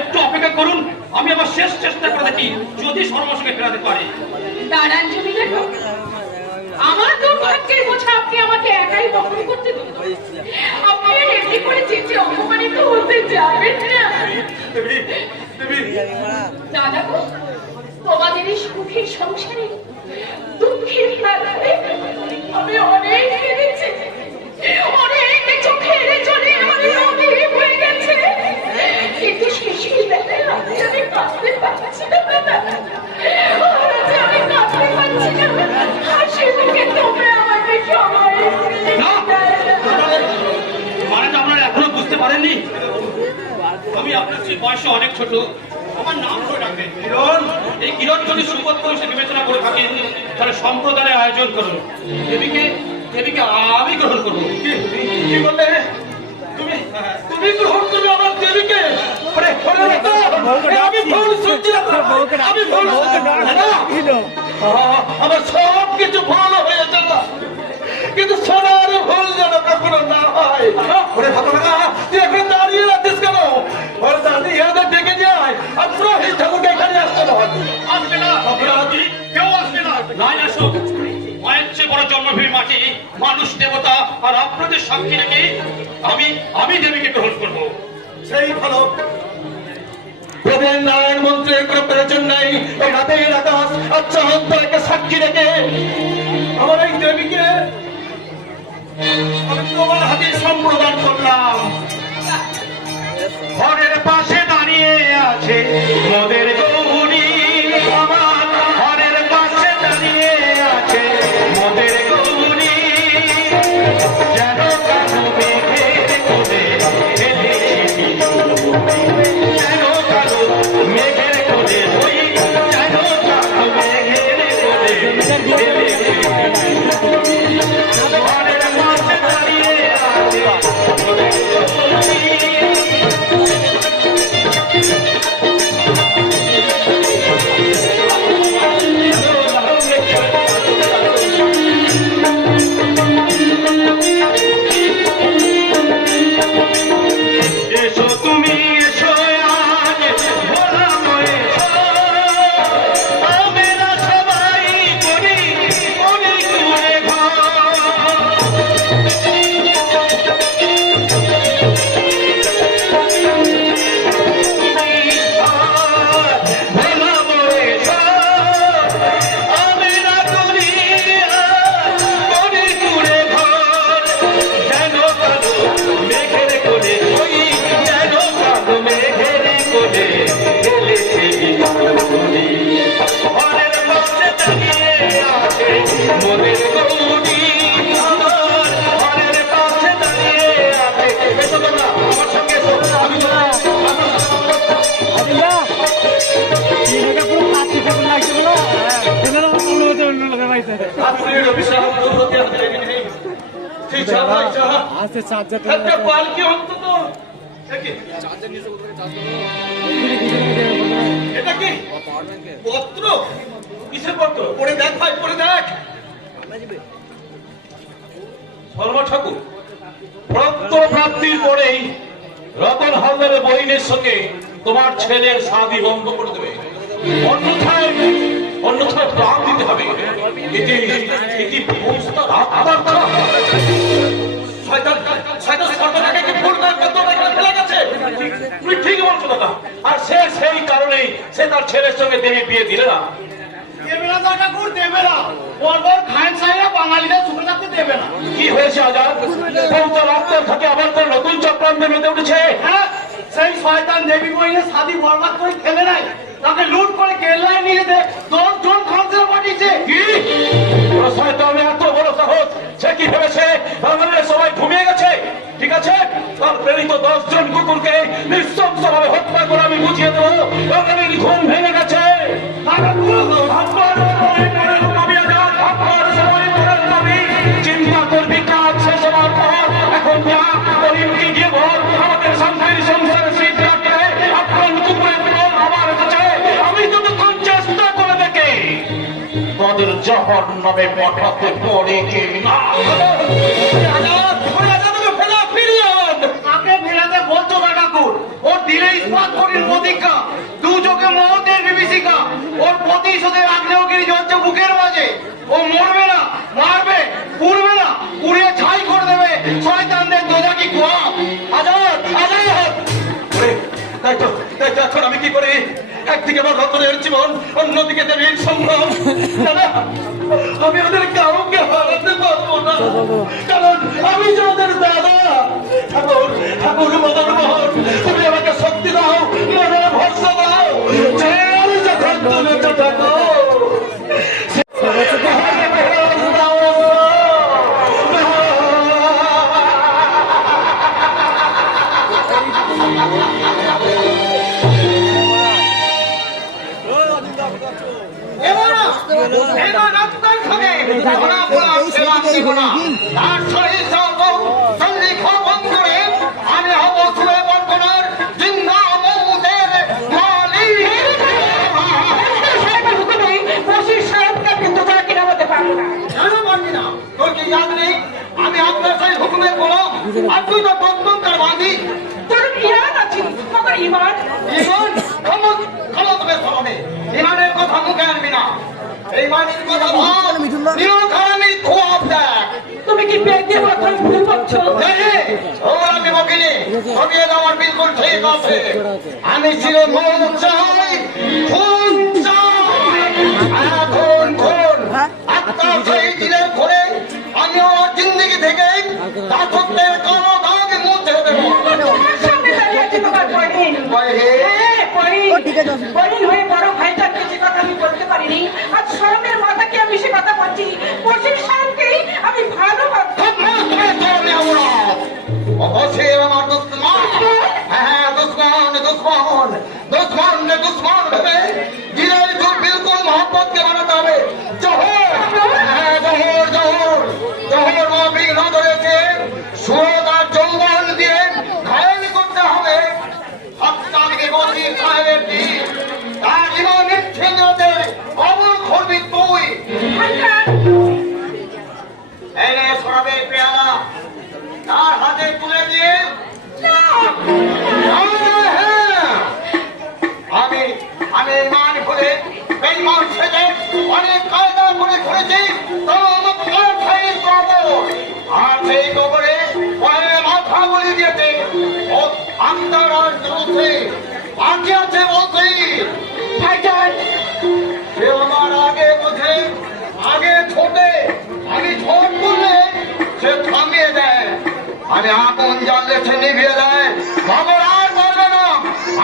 একটু অপেক্ষা করুন। আমি আবার শেষ চেষ্টা করে দেখি যদি সরমশাইকে ফেরাতে পারি। দাঁড়ান জমিদার বাবু, আমার দুর্ভাগ্যের বোঝা আপনি আমাকে একাই বহন করতে দিন। আপনি আর এমনি করে চেঁচে অপমানিত হতে যাবেন না। দাদা গো, তোমাদের এই সুখের সংসারে দুঃখের বেলায় আমি অনেক কেঁদেছি, অনেক চোখের জলে আমার নদী বয়ে গেছে, কিন্তু শেষের বেলায় আমি কাঁদতে পারছি না। আজ আমি কাঁদতে পারছি না, হাসি মুখে তোমরা আমাকে সবাই না, মানে তো আপনারা এখনো বুঝতে পারেননি। আমি আপনার চেয়ে বয়সে অনেক ছোট, আমার নাম ধরে রাখবেন কিরণ। এই কিরণ যদি সুপত্র হিসেবে বিবেচনা করে থাকেন, তাহলে সম্প্রদায়ের আয়োজন করুন। দেবীকে দেবীকে আমি গ্রহণ করবো। কি বললে? তুমি তুমি গ্রহণ করবে আমার দেবীকে? ওরে, ওরে বাবা, আমি ভুল শুনছি না, আমি ভুল শুনছি না। আমার সব কিছু ভুল হয়েছে না, কিন্তু সোনার ভুল যেন কখনো না হয়। ওরে বাবা, তুই এখন দাঁড়িয়ে রাখিস কেন? ওর দাদি ইয়াদের ডেকে যায় আর পুরোহিত ঠাকুরকে এখানে আসতে হবে। আসবে না, কেউ আসবে না। নাই আসুক, মায়ের চেয়ে বড় জন্মভূমি মাটি, মানুষ দেবতা আর আপনাদের সাক্ষী রেখে আমি দেবীকে গ্রহণ করবো। সেই ভালো প্রবীণ নারায়ণ মন্ত্রের কোনো প্রয়োজন নেই। এই রাতের আকাশ আচ্ছা অন্তরকে সাক্ষী রেখে আমার এই দেবীকে আমি তোমার হাতে সম্প্রদান করলাম। ঘরের পাশে দাঁড়িয়ে আছে মোদের গৌরী, আমার ঘরের পাশে দাঁড়িয়ে আছে মোদের গৌরী। যেন কালো মেঘের কোলে ফেলেছি, যেন কালো মেঘের কোলে, ওই যেন কালো মেঘের কোলে ফেলেছি। ঘরের পাশে দাঁড়িয়ে আছে মোদের গৌরী। রাত্রির অভিশাপ দূর হতে হতে দেরি নেই। তুই যা ভাই যা। একটা পালকি অন্তত। দেখি। এটা কি? পত্র? কিসের পত্র? পড়ে দেখ ভাই, পড়ে দেখ। শর্মা ঠাকুর, পত্র প্রাপ্তির পরেই রতন হালদারের বহিনের সঙ্গে তোমার ছেলের শাদী বন্ধ করে দেবে। অন্যথায় প্রাণ দিতে হবে। এটি ব্যবস্থা আপনার দ্বারা। শয়তান সর্বদাকে কি ভুল করে পত্র এখানে ফেলে গেছে? তুমি ঠিক বলছো দাদা। আর সেই কারণেই সে তার ছেলের সঙ্গে দেবী বিয়ে দিলে না। দেবে না দাদা ঠাকুর, দেবে না। পরপর খান সাহেব বাঙালিদের সুখে থাকতে দেবে না। কি হয়েছে আজাদ? বউটা রাস্তার থাকে আবার কোন নতুন চক্রান্তে মেতে উঠেছে। হ্যাঁ, সেই শয়তান দেবী বইনে শাদী বরবাদ করে ফেলে নাই, তাকে লুট করে কেল্লায় নিয়ে যেতে 10 জন খানসের পাঠিয়েছে। কি শয়তানের এত বড় সাহস! সে কি ভেবেছে বাঙালিরা সবাই ঘুমিয়ে গেছে? ঠিক আছে, তার প্রেরিত 10 জন কুকুরকে নৃশংসভাবে হত্যা করে আমি বুঝিয়ে দেবো বাঙালির ঘুম ভেঙে গেছে। চিন্তা করবি কাজ শেষ হওয়ার পর। এখন যা করিমকে গিয়ে বল আমাদের শান্তির সংসারে শীত রাখতে আপনার কুকুরের প্রেম আবার এসেছে। আমি যতক্ষণ চেষ্টা করে দেখি তাদের জহর নামে পাঠাতে পারে কি না। কাকে ফেরাতে বলছো দাদা ঠাকুর? ওর দিলে ইস্পাত করির প্রতীক্ষা, দু চোখে মহতের বিভীষিকা, ওর প্রতিশোধের আগ্নেয়গিরি জ্বলছে বুকের মাঝে। ও মরবে না, মারবে, পুড়বে না, পুড়িয়ে ছাই করে দেবে শয়তানদের দোজাকি কুয়া। আজাদ, আজাদ! তাই তো এখন আমি কি করি? একদিকে আমার রতনের জীবন, অন্যদিকে দেবীর সম্ভ্রম। দাদা, আমি ওদের কাউকে হারাতে পারবো না, কারণ আমি যে ওদের দাদা। ঠাকুর মদন মোহন, তুমি আমাকে শক্তি দাও, মনের ভরসা দাও, যে আমি যখন তুমি তো থাকো। এবার রক্তের সঙ্গে ধরা পড়া সেবা দিব না। তার শরীর সন্ধিক্ষণ করে আমি হব সুরে বর্তমার জিন্দা মৌতের মালিক। কেন পারবি না? তোর কি ইয়াদ নেই আমি আপনার সেই হুকুমের গোলাম, আর তুই তো তত্ত্বটার বাঁধি। তোর ইমান আছে, তোমার ইমান। ইমান ক্ষমতা হবে, ইমানের কথা মুখে আনবি না। এই মানির কথা ভাব, নিরখানি খোয়াব দেখ। তুমি কি পেটে মাথায় ভুল করছো? আমি বকিনি, তবে আমার বিলকুল ঠিক আছে। আমি ছিল মন চাই, খুন চাই, এখন খুন। আত্মার সেই দিলের ঘরে আমি আমার জিন্দগি থেকে দাসত্বের কালো দাগ মুছে দেবো। তোমার সামনে দাঁড়িয়ে আছে তোমার বহিন। হ্যাঁ, বহিন হয়ে বড় ভাইটার কিছু কথা আমি বলতে পারিনি। আর শরমের মাথা কি আমি সে কথা বলছি? বসির সাহেবকেই আমি ভালোবাসি। অবশ্যই আমার দুশ্মন, হ্যাঁ দুশ্মন দুশ্মন দুশ্মন দুশ্মন ভেবে দিলের জোর বিলকুল মহব্বতকে বানাতে হবে। জোহর, হ্যাঁ জোহর জোহর জোহর মাফিক না ধরেছে সুরত আর জঙ্গল দিয়ে ঘায়ল করতে হবে। সপ্তাহে বসির সাহেবের দিন তার জীবন নিচ্ছিন্নতে অমর করবি তুই। এনে সরাবে পেয়ালা তার হাতে তুলে দিয়ে আমি ইমান করে বেঈমান সেজে অনেক কায়দা করে ধরেছি, তবে আমার প্রাণ খাইয়ে কবর, আর সেই কবরে পায়ে মাথা বলি দিয়েছে ও আত্মার আর জগতে বাকি আছে বলছি। সে আমার আগে বোঝে, আগে ছোটে, আমি ছোট করলে সে থামিয়ে দেয়, আমি আগুন জ্বাললে সে নিভিয়ে দেয়। খবর আর বলবে না,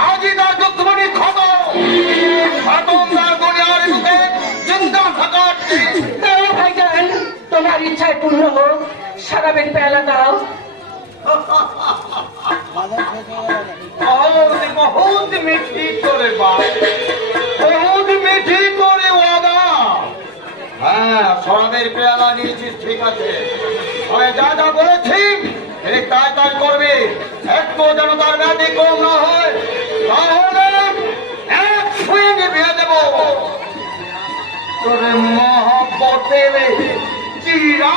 আজই তার দুঃখমণি খবর খতম তার দুনিয়ার বুকে চিন্তা থাকার। ভাইজান, তোমার ইচ্ছায় পূর্ণ হোক। শরাবের পেয়ালা দাও। बहुत मीठी तोरे बात, बहुत मीठी तोरे वादा। হ্যাঁ সরাবের পেয়ালা নিয়েছিস ঠিক আছে, তবে যা যা বলেছি ঠিক তাই তাই করবি, একটু যেন তার ব্যতিক্রম না হয়, তাহলে এক সুইংয়ে বিয়ে দেব তোর মহব্বতের চিরা।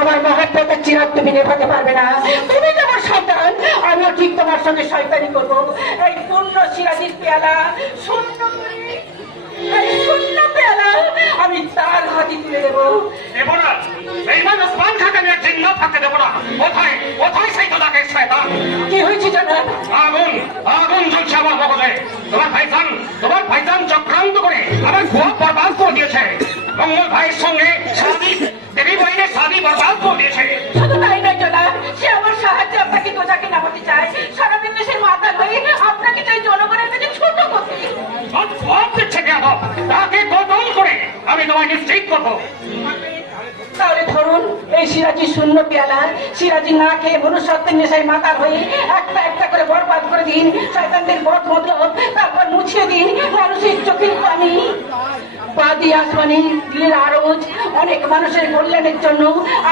আমার মহাত্মাকে চিরাগ তুমি নেভাতে পারবে না, তুমি তোমার সন্তান, আমিও ঠিক তোমার সঙ্গে শয়তানি করবো। এই পূর্ণ সিরাজির পেয়ালা শূন্য করে, এই শূন্য পেয়ালা আমি তার হাতে তুলে দেবো। দেবো না, এই মানুষ পান খাতে নিয়ে চিহ্ন থাকতে দেবো না। কোথায় কোথায় সেই তো তাকে শয়তান? কি হয়েছে জানাব? আগুন আগুন জ্বলছে আমার মগজে। তোমার ভাইজান চক্রান্ত করে আমার ঘর বরবাদ করে দিয়েছে। মঙ্গল ভাইয়ের সঙ্গে শাদি, দেবী বহিনের শাদি বরবাদ করে দিয়েছে। শুধু তাই নয় জনাব, সে আমার সাহায্যে আপনাকে দোজাকে নামাতে চায়, সারা বিদেশের মাথা হয়ে আপনাকে চাই জনগণের কাছে ছোট করতে। সব দিচ্ছে কেন? তাকে বদল করে আমি তোমায় নিশ্চিত করবো। তাহলে ধরুন এই সিরাজি শূন্য পেয়ালা, সিরাজি না খেয়ে মনুষ্যত্বের নেশায় মাতাল হয়ে একটা একটা করে বরবাদ করে দিন শয়তানদের বদ মতলব, তারপর মুছিয়ে দিন মানুষের চোখের পানি। বাদি আসমানি দিলের আরজ অনেক মানুষের কল্যাণের জন্য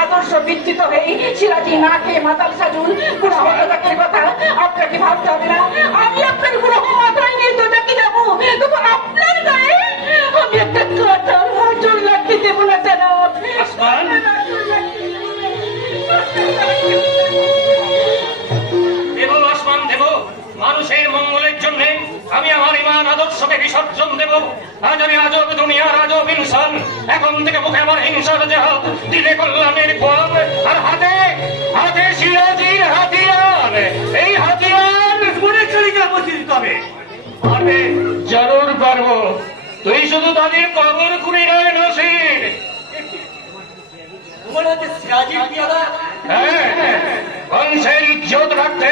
আদর্শ বিচ্ছিত হয়ে সিরাজি না খেয়ে মাতাল সাজুন। পুরো হতটাকের কথা আপনাকে ভাবতে হবে না, আমি আপনার পুরো মাথায় নিয়ে দোটাকে যাবো, তবু আপনার গায়ে আমি একটা কাটা নজর লাগতে দেবো না জানাব। আসমান দেব, আসমান দেব, মানুষের মঙ্গলের জন্য আমি আমার ইমান আদর্শকে বিসর্জন দেব। আজ আমি আজব দুনিয়ার আজব ইনসান, এখন থেকে মুখে আমার হিংসার জাহাজ, দিলে কল্যাণের কোয়াল, আর হাতে হাতে সিরাজির হাতিয়ার। এই হাতিয়ার মনে চলিকা বসে দিতে হবে। পারবে, জরুর পারবো। তুই শুধু তাদের কবর খুঁড়ি নয় নসির। বংশের ইজ্জত রাখতে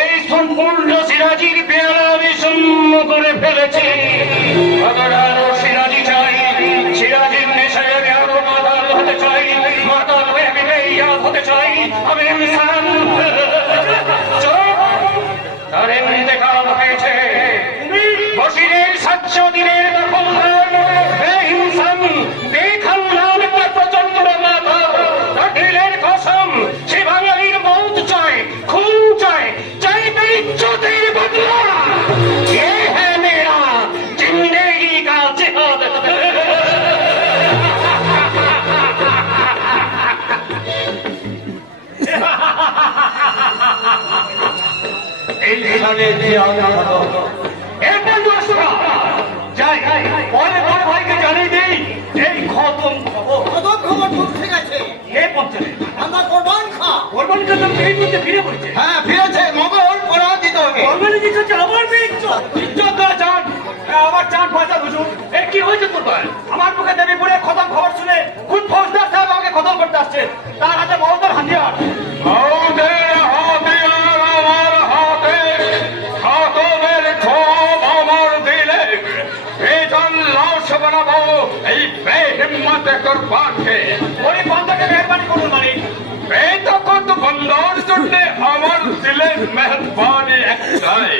এই সম্পূর্ণ সিরাজির পেয়ালা আমি শূন্য করে ফেলেছি। আরো সিরাজি চাই, সিরাজির নেশায় আমি আরো মাতাল হতে চাই, মাতাল হয়ে আমি বেইয়াত হতে চাই। আমি ইনসান। তার ইন্তেকাল হয়েছে, বশিরের 700 দিনের দখলদার ইনসান দেখান নাম একটা প্রচন্ড মাথা, তার দিলের কসম সে বাঙালির মৌত চায়, খুন চায়, চাইবে ইজ্জতের বদলা। ये है मेरा जिंदगी का जिहाद। এইখানে যে এরপর দর্শকরা যাই পরে বড় ভাইকে জানিয়ে দিই এই খতম খবর। খবর ঠিক আছে, কে পৌঁছাবে? আমরা কোরবান খা। কোরবানি কাছে এই করতে ফিরে পড়েছে। হ্যাঁ ফিরেছে, মগল পড়া দিতে হবে। কোরবানি দিতে আমার মেয়ে ইজ্জত দেওয়া চান, আমার চান পয়সা হুজুর। এ কি হয়েছে কোরবান? আমার মুখে দেবী বলে খতম খবর শুনে খুব ফৌজদার সাহেব আমাকে খতম করতে আসছে, তার হাতে মহতের হাতিয়ার। মহতের হাতিয়ার আমার হাতে, খতমের ছোপ আমার দিলে, বেজন লাশ বানাবো এই বেহিম্মতে কোরবানকে। ওই বন্ধকে মেহরবানি করুন মালিক। বেতকত বন্ধর জন্য আমার দিলের মেহরবানি একটাই,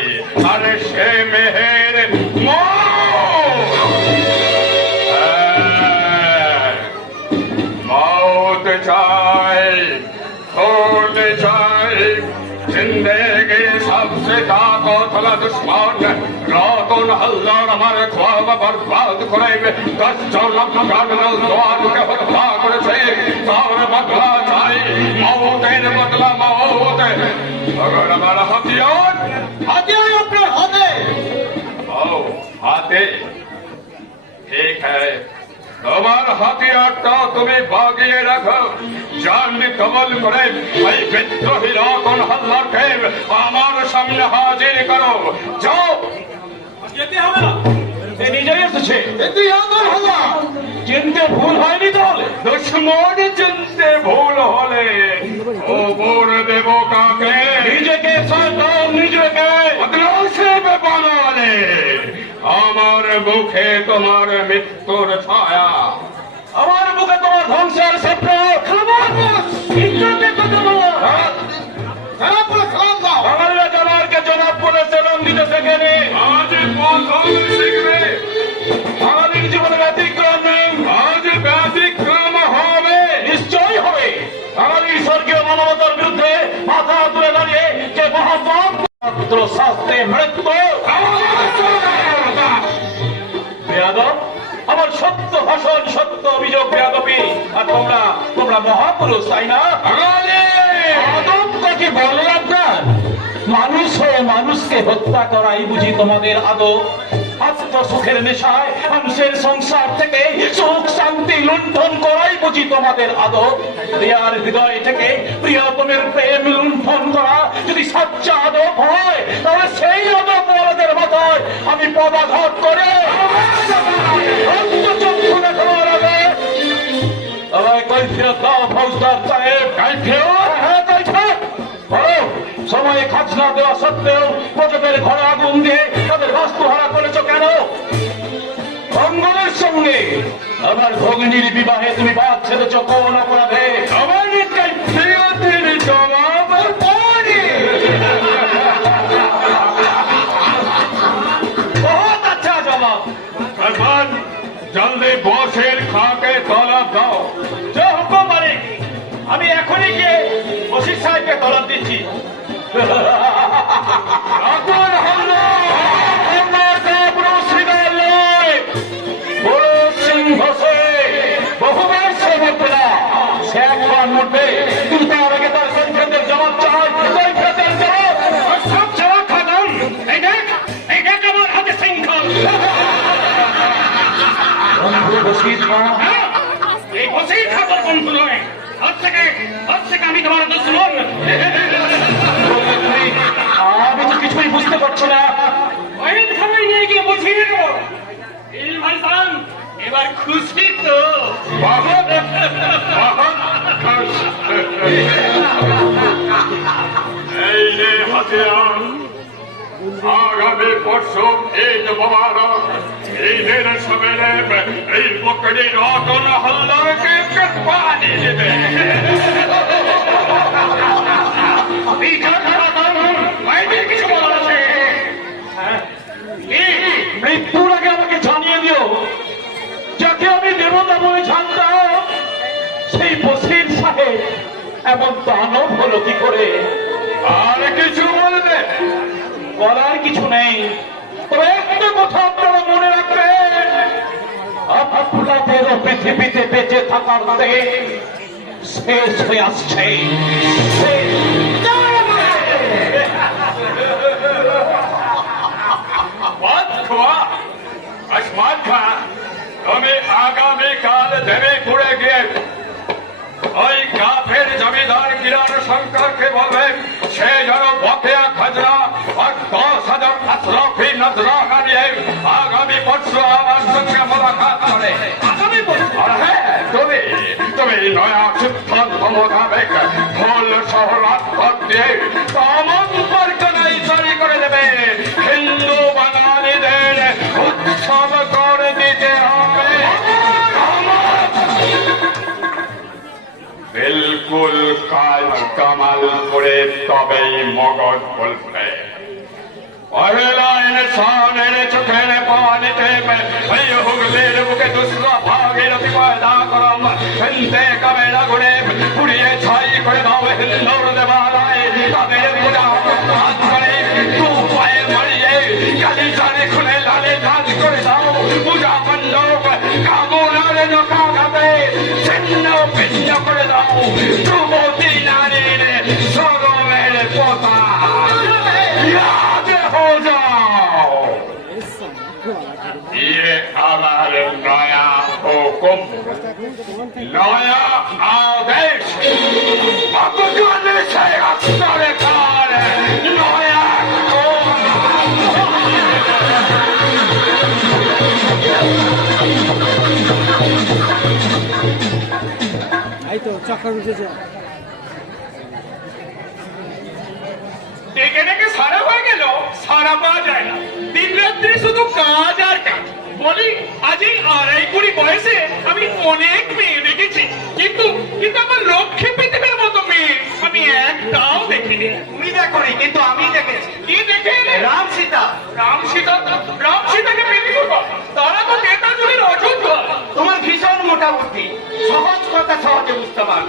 আরে সে মেহের मौत चाय खून चाय जिंदगी सबसे ताकत वाला दुश्मन रातों हल्लार हमारे ख्वाब बर्बाद कराइबे। 10 लाख गाड़ल द्वार के हत्या करेছে, তার বদলা চাই, মৌতের বদলা মৌত। अगर हमारा हथियार হাতিয়ার আপনার হাতে। आओ हाथे ठीक है, তোমার হাতিয়ারটা তুমি বাগিয়ে রাখো। জান কবল করে এই বিদ্রোহী রতন হাল্লারকে আমার সামনে হাজির করো। যাও। যেতে হবে না, এ নিজেই এসেছে। এটি আদর হল্লা। চিনতে ভুল হয়নি তাহলে? দুশ্মন চিনতে ভুল হলে খবর দেব কাকে? নিজেকে শয়তান, নিজেকে বদমাশের বানালে আমার মুখে তোমার মৃত্যুর ছায়া, আমার মুখে তোমার ধ্বংসের স্বপ্ন। খাবার ইজ্জতে কথা বলো। সালাম দাও। বাংলা জনগণকে পুত্র শাস্ত্রে মৃত্যু। বেয়াদব, আমার সত্য ভাষণ, সত্য অভিযোগ বেয়াদবি, আর তোমরা মহাপুরুষ, তাই না? আদব কাকে বলে আপনার? মানুষ হয়ে মানুষকে হত্যা করাই বুঝি তোমাদের আদব? আত্ম সুখের নেশায় মানুষের সংসার থেকে সুখ শান্তি লুণ্ঠন করাই বুঝি তোমাদের আদব? প্রিয়ার হৃদয় থেকে প্রিয়তমের প্রেম লুণ্ঠন করা যদি সচ্চা আদব হয়, তাহলে সেই আদব বড়দের মাথায় আমি পদাঘাত করে চক্ষু দেখাবার আগে তবে কৈফিয়ত দাও ফৌজদার সাহেব। কৈফিয়ত? হ্যাঁ, কৈফিয়ত। বলো, সময়ে খাজনা দেওয়া সত্ত্বেও প্রজাদের ঘরে আগুন দিয়ে তাদের বাস্তুহারা করেছ কেন? মঙ্গলের সঙ্গে আমার ভগ্নীর বিবাহে তুমি বাদ ছেড়েছ কোন অপরাধে? আমার কৈফিয়তের জবাব পরে। বহুত আচ্ছা জবাব। ফরমান, জলদি বসের খাকে তলব দাও। যে হুকুম মালিক, আমি এখনই গিয়ে বশির সাহেবকে তলব দিচ্ছি। আগুন হলো আমার কাবরু শ্রীদালয় বড় সিংহ সে বহুবার সেবা পেলা, সে একবার মরবে, কিন্তু তার আগে তার কৈফিয়তের জবাব চাই। কৈফিয়তের জবাব। সব ছাড়া খাদাম। এই দেখ আমার হাতে শৃঙ্খল। বন্ধু বশির খাঁ, এই বসেই খাবার বন্ধু নয়। আজ থেকে আমি তোমার দুশ্মন। আমি তো কিছুই বুঝতে পারছি না। অনেক সময় নিয়ে গিয়ে বসিয়ে দেব। এই ভাইসান, এবার খুশি তো? এই রে হাসিয়ান, আগামী পরশু ঈদ মোবারক। ঈদের সবেরে এই বকরি রতন হল্লারকে পানি দেবে। কিছু বলার আছে? মৃত্যুর আগে আমাকে জানিয়ে দিও, যাকে আমি দেবতা বলে জানতাম, সেই বশির সাহেব এমন দানব হলো কি করে? আর কিছু বলবে? বলার কিছু নেই, তবে একটা কথা আপনারা মনে রাখবেন, আপনাদেরও পৃথিবীতে বেঁচে থাকার দিন শেষ হয়ে আসছে। আসমান খান, তুমি আগামীকাল দেবে ঘুরে গিয়ে ওই কাফের জমিদার কিরান শঙ্করকে বলবেন সে যেন বকেয়া খাজনা আর 10,000 আশরাফি নজরানা নিয়ে আগামী পরশু আমার সঙ্গে মোলাকাত করে। আর হ্যাঁ, তুমি নয়া সিদ্ধান্ত মোতাবেক ভুল শহরাত দিয়ে তমন পরগনাই তৈরি করে দেবে। হিন্দু বাঙালিদের উৎসব করে দিতে হবে। বিলকুল কাজ কামাল করে তবেই মগজ বলবে। পহেলা ইনসানের চোখের পানিতে এই হুগলির বুকে দুসরা ভাগীরথী পয়দা করম। হিন্দে কামের আগুনে পুড়িয়ে ছাই করে দাও হিন্দুর দেবালয়। তাদের পূজা হাত করে তু পায়ে মারিয়ে কালি জানে খুলে লালে লাল করে দাও। পূজা মণ্ডপ কামনার নৌকা ঘাটে ছিন্ন ভিন্ন করে দাও। যুবতী নারীর সরমের পোতা याद हो जाओ। ये हमारे नया हुकुम, नया आदेश, अफगानिस्तान से सरकार नया এই তো চক্কর উঠেছে। ডেকে ডেকে সারা হয়ে গেল, সারা পাওয়া যায় না। দিন রাত্রি শুধু কাজ আর কাজ। বলি আজ এই 2.5 বয়সে আমি অনেক মেয়ে দেখেছি, কিন্তু আমার লক্ষ্মী পৃথিবীর মতো মেয়ে আমি একটাও দেখিনি। তুমি দেখোনি, কিন্তু আমি দেখেছি। কি দেখে এলে? রাম সীতা। রাম সীতাকে পেলি করবো? তারা তো নেতা যুগের অযোধ্যা। তোমার ভীষণ মোটা বুদ্ধি, সহজ কথা সহজে বুঝতে পারো।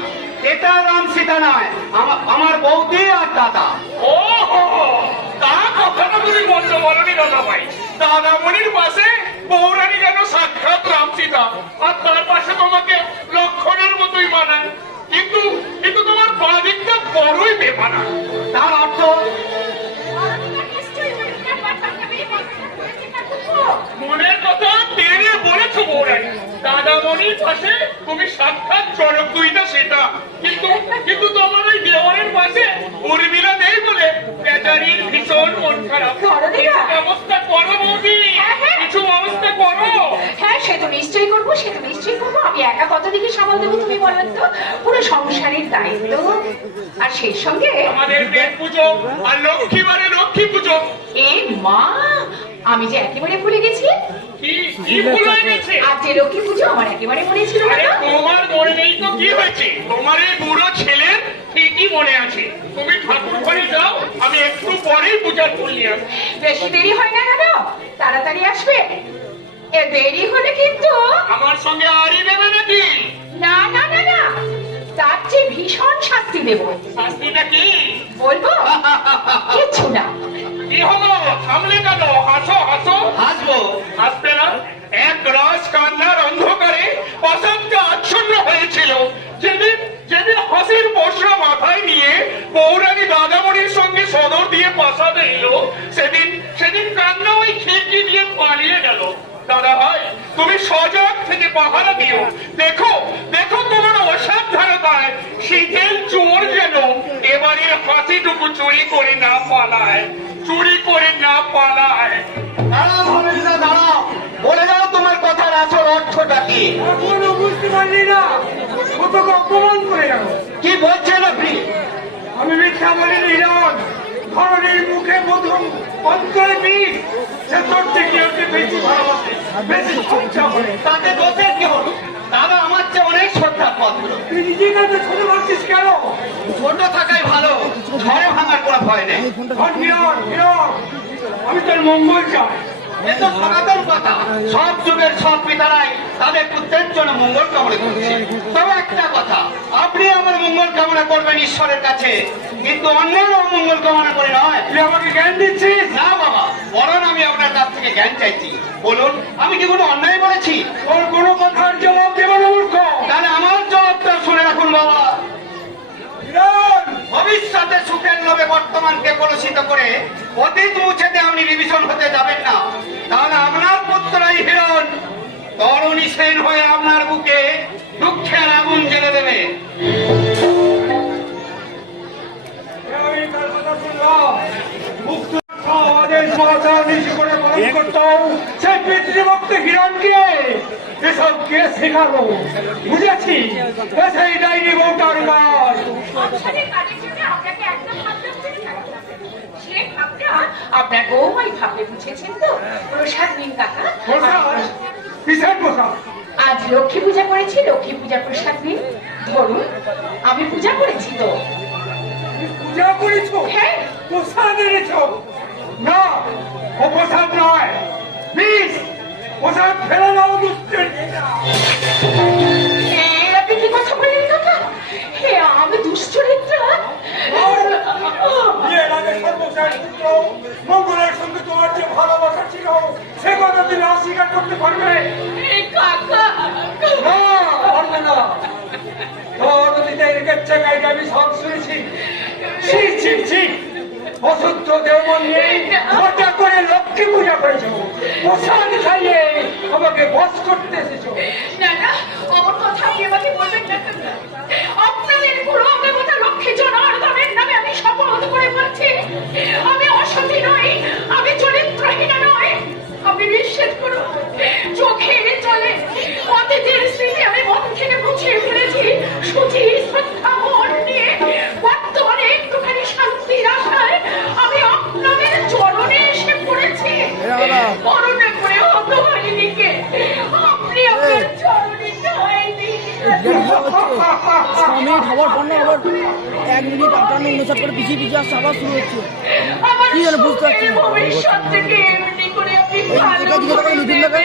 এটা রাম সীতা নয়, আমার বৌদি আর দাদা। ও তা বলনি দাদা ভাই, দাদামণির পাশে বৌরানী যেন সাক্ষাৎ রাম সীতা, আর তার পাশে তোমাকে লক্ষণের মতোই মানায়। কিন্তু কিন্তু তোমার বাদিকটা বড়ই বেমানা। তার অর্থ মনের কথা টেনে বলেছো বৌরানী, দাদামণির পাশে তুমি সাক্ষাৎ চরক দুইটা সেটা, কিন্তু কিন্তু তোমার ওই দেওয়ারের পাশে উর্মিলা নেই বলে বেচারির ভীষণ মন খারাপ। কিছু ব্যবস্থা করো বৌদি, কিছু ব্যবস্থা করো। হ্যাঁ, সে তো নিশ্চয়ই করবো, সে তো নিশ্চয়ই করবো। আমি একা কত দিকে সামাল দেবো তুমি বলেন তো? পুরো সংসারের দায়িত্ব, আর সেই সঙ্গে আমাদের পেট পুজো আর লক্ষ্মীবারে লক্ষ্মী পুজো। এ মা, আমি যে একেবারে ভুলে গেছি। কি কি ভুল হয়ে গেছে? আজ যে লক্ষ্মী পুজো আমার একেবারে মনে ছিল না। আরে তোমার মনে নেই তো কি হয়েছে? তোমার এই বুড়ো ছেলের ঠিকই মনে আছে। তুমি ঠাকুর ঘরে যাও, আমি একটু পরেই পূজার ফুল নিয়ে আসবো। বেশি দেরি হয় না কেন? তাড়াতাড়ি আসবে। এ দেরি হলে কিন্তু আমার সঙ্গে আরই নেবে নাকি? না না না না, তার চেয়ে ভীষণ শাস্তি দেব। শাস্তিটা কি? বলবো? কিচ্ছু না। কি হলো? থামলে কেন? হাসো হাসো। হাসবো। হাসবে না? এক রাস কান্নার অন্ধকারে প্রাসাদটা আচ্ছন্ন হয়েছিল। যেদিন যেদিন হাসির বর্ষা মাথায় নিয়ে বৌরানী দাদামণির সঙ্গে সদর দিয়ে প্রাসাদে এলো, সেদিন সেদিন কান্না ওই খিড়কি দিয়ে পালিয়ে গেল। দাদা ভাই, তুমি সজাগ থেকে পাহারা দিও। দেখো দেখো তোমার অসাবধানতায় শীতের চোর যেন এবারের হাসিটুকু চুরি করে না পালায়, চুরি করে না পালায়। দাঁড়াও ভবেশদা, দাঁড়াও, বলে যাও তোমার কথার আসল অর্থটা কি? এখনো বুঝতে পারলি না? ও তোকে অপমান করে গেল। কি বলছেন আপনি? আমি মিথ্যা বলিনি হিরণ, ধরনের মুখে মধুম অন্তরে বিষ। সে তোর থেকে ওকে বেশি ভালোবাসে, বেশি শ্রদ্ধা করে। তাতে দোষের কি হলো? দাদা আমার চেয়ে অনেক শ্রদ্ধা পাত্র। তুই নিজের কাছে ছোট ভাবছিস কেন? ছোট থাকাই ভালো, ঝড়ে ভাঙার কোনো ভয় নেই। হিরণ হিরণ, আমি তোর মঙ্গল চাই। এ তো সনাতন কথা, সব যুগের সব পিতারাই তাদের পুত্রের জন্য মঙ্গল কামনা করছে। তবে একটা কথা, আপনি আমার মঙ্গল কামনা করবেন ঈশ্বরের কাছে, কিন্তু অন্যের মঙ্গল কামনা করে নয়। তুই আমাকে জ্ঞান দিচ্ছিস? না বাবা, বরং আমি আপনার কাছ থেকে জ্ঞান চাইছি। বলুন, আমি কি কোনো অন্যায় বলেছি? তোর কোনো কথার জবাব দেব না মূর্খ। তাহলে আমার জবাবটা শুনে রাখুন বাবা। হিরণ, ভবিষ্যতে সুখের লোভে বর্তমানকে কলুষিত করে অতীত মুছে দিয়ে আপনি রিভিশন হতে যাবেন না, তাহলে আপনার পুত্রই হিরণ তরুণী সেন হয়ে আপনার বুকে দুঃখের আগুন জ্বেলে দেবে। আমি তার কথা শুনলাম। মুক্ত আমাদের মাথা নিচু করে পালন করতাম। সেই পিতৃভক্ত হিরণকে এসব কে শেখালো? বুঝেছি, সেই ডাইনি বউটার গান। সংসারের কাজের জন্য আপনাকে একদম ভাবতে হবে না। সে ভাবনা আপনার বৌমাই ভাবলে, বুঝেছেন তো? প্রসাদ নিন কাকা। কিসের প্রসাদ? আজ লক্ষ্মী পূজা করেছি, লক্ষ্মী পূজার প্রসাদ নিন। ধরুন, আমি পূজা করেছি তো। পূজা করেছ? হ্যাঁ। প্রসাদ এনেছ? না, ও প্রসাদ নয়, প্লিজ প্রসাদ ফেলে দাও দুশ্চরিত্রা। আপনি কি কথা বললেন কাকা? হে, আমি দুশ্চরিত্রা? বিয়ের আগে সর্বশেষ পুত্র মঙ্গলের সঙ্গে তোমার যে ভালোবাসা ছিল, সে কথা তুমি অস্বীকার করতে পারবে? কাকা, না, পারবে না। তোর অতীতের কেচ্ছাকাইকে আমি সব শুনেছি। ছি ছি ছি, অশুদ্ধ দেবমন নিয়ে ঘটা করে লক্ষ্মী পূজা করেছো, প্রসাদ খাইয়ে আমাকে বস করতে এসেছো। না না, আমার কথা আপনি আমাকে বলবেন না কাকা। আপনাদের পুরো দেবতা লক্ষ্মী জনার্দনের নামে আমি শপথ করে বলছি, আমি অসতী নই, আমি চরিত্রহীনা নই। আমি নিষেধ করব, চোখের জলে অতীতের স্মৃতি আমি মন থেকে মুছিয়ে ফেলেছি। সুচি শ্রদ্ধা মন নিয়ে বর্তমানে একটুখানি শান্তির আশায় আমি আপনাদের চরণে এসে পড়েছি। করুণা করে হতভাগিনীকে আপনি আপনার চরণে ঠাঁই দিন। 6 মিনিট হওয়ার পর না আবার 1 মিনিট 58 করে পিছিয়ে আসছে, আবার শুরু হচ্ছে। আমার কি যেন বুঝতে পারছি না। ভবিষ্যৎ থেকে এমনি করে আপনি এটা জিজ্ঞাসা করে নতুন দেবে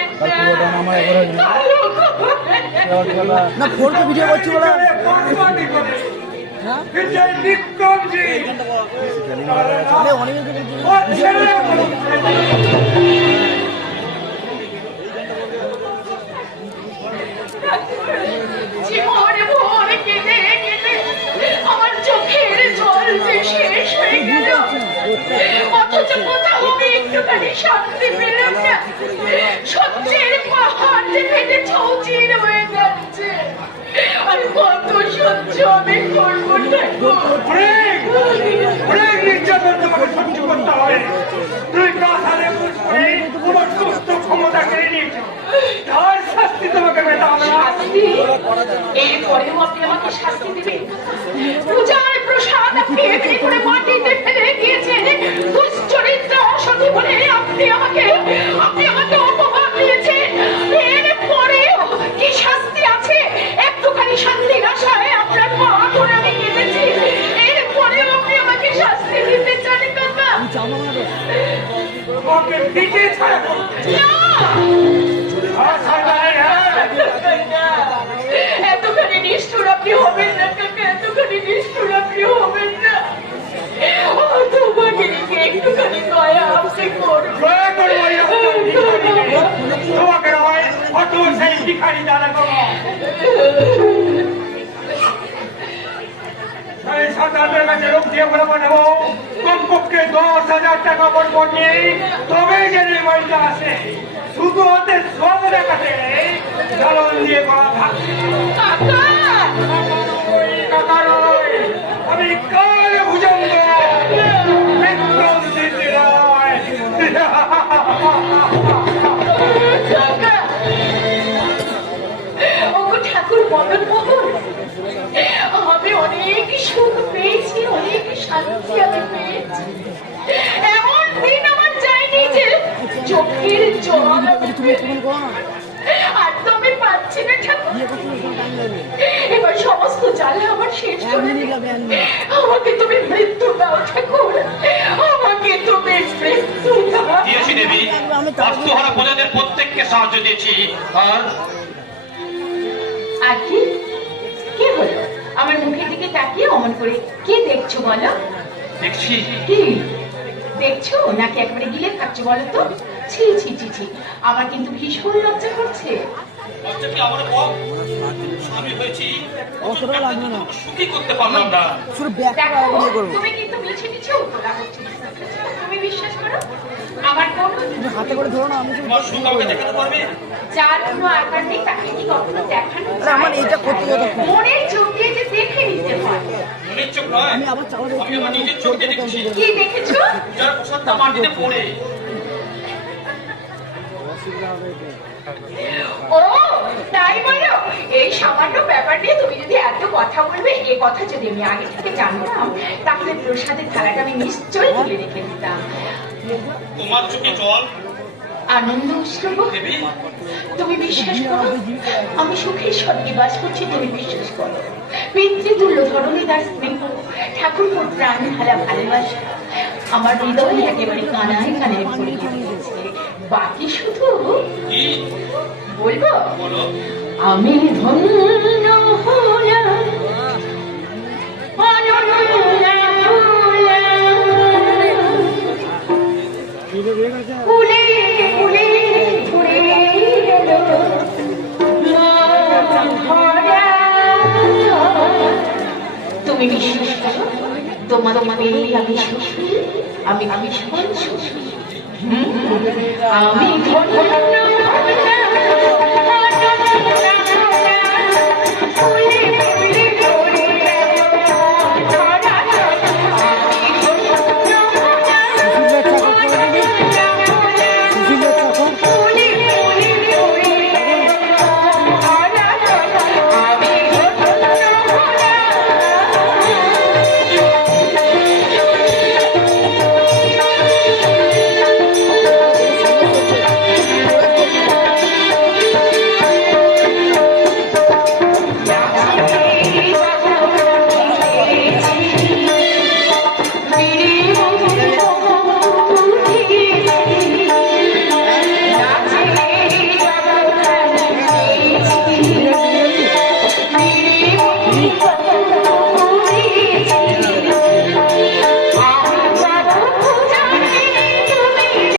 না, ফোন তো ভিডিও করছি বলে। হ্যাঁ, বিক্রমজি অনেক যে কোথাও আমি একটুখানি শান্তি পেলাম না। সহ্যের পাহাড় যে ফেটে চৌচির হয়ে যাচ্ছে। আর কত সহ্য আমি করবো ঠাকুর? অনেক অনেক নির্যাতন তোমাকে সহ্য করতে হবে। তুই প্রাসাদে বুঝ করে তোমার সুস্থ ক্ষমতা কেড়ে নিয়েছ, তার শাস্তি তোমাকে পেতে হবে। শাস্তি? এরপরেও আপনি আমাকে শাস্তি দিবেন? পূজার প্রসাদ আপনি এমনি করে মাটিতে ফেলে গিয়েছেন। দুশ্চরিত্র অসাধু বলে আপনি আমাকে অপমান দিয়েছেন। এরপরেও কি শাস্তি আছে? একটুখানি শান্তির আশায় আপনার পা ধরে আমি কেঁদেছি। এরপরেও আপনি আমাকে শাস্তি দিতে চান কাকা? তোমাকে দিকে ছাড়া না! এতখানি নিষ্ঠুর আপনি হবেন না কাকা, এতখানি নিষ্ঠুর আপনি হবেন না। তোমাকে নিয়ে একটুখানি দয়া আপনি করুন। দয়া করে ওই অত্যাচার ভিখারিকে, তোমাকে নয় অত সেই ভিখারি দাদা করো। সেই সাঁতারের কাছে লোক দিয়ে করে পাঠাবো, কমপক্ষে 10,000 টাকা বর্বর নিয়ে তবেই যেন এই বাড়িতে আসে। শুধু হাতে সব দেখাতে জ্বালন দিয়ে করা ভাগ। কাকা! ওই কাকা নয়, আমি কাল ভুজঙ্গ বিক্রম দিতে নয়। কাকা! ওগো ঠাকুর মদন মোহন, আমি অনেক সুখ পেয়েছি, অনেক শান্তি আমি পেয়েছি। এমন দিন আমার যায়নি যে চোখের জল আমি তুমি করো না, আর তো আমি পাচ্ছি না ঠাকুর। এবার সমস্ত জ্বালা আমার শেষ করে দিও। আমাকে তুমি মৃত্যু দাও ঠাকুর, আমাকে তুমি মৃত্যু দাও। দিয়েছি দেবী, অর্থহারা প্রজাদের প্রত্যেককে সাহায্য দিয়েছি। আর কি কি হলো? আমার মুখের দিকে তাকিয়ে অমন করে কি দেখছো বলো? দেখছি কি দেখছো নাকি একবারে গিলে খাচ্ছো বলো তো? ছি ছি ছি ছি, আমার কিন্তু ভীষণ লজ্জা করছে। স্বামী হয়েছি, অতটাও লাগবে না, সুখী করতে পারলাম না। শুধু ব্যাগ দেখো করবো। তুমি কিন্তু মিছে মিছে উত্তরা করছো। তুমি বিশ্বাস করো আমার কোনো তুমি হাতে করে ধরো না, আমি শুধু তোমার সুখ আমাকে দেখাতে পারবে? যার কোনো আকার নেই তাকে কি কখনো দেখানো আরে আমার এটা করতে হবে তখন। মনের চোখ দিয়ে যে দেখে নিতে হয়। মনের চোখ নয়, আমি আবার চাওয়া আমি আমার নিজের চোখ দিয়ে দেখছি। কি দেখেছো? যার প্রসাদটা মাটিতে পড়ে। ও তাই বলো? এই সামান্য ব্যাপার নিয়ে তুমি যদি এত কথা বলবে, এ কথা যদি আমি আগে থেকে জানতাম তাহলে প্রসাদের থালাটা আমি নিশ্চয়ই তুলে রেখে দিতাম। তোমার চোখে জল আনন্দ উৎসব। দেবী, তুমি বিশ্বাস করো আমি সুখের সঙ্গে বাস করছি, তুমি বিশ্বাস করো পিতৃতুল্য ধরনের তার স্নেহ, ঠাকুরপুর প্রাণ ঢালা ভালোবাসা আমার হৃদয়ে একেবারে কানায় কানায় ভরে গিয়েছে। বাকি শুধু কি বলবো, বলো? আমি ধন্য হলাম অনন্যা হলাম। ফুলে ফুলে ঘুরে গেল মন ভরা। তুমি বিশ্বাস করো তোমার পেয়ে আমি সুখী, আমি ভীষণ সুখী। আমি ধন্য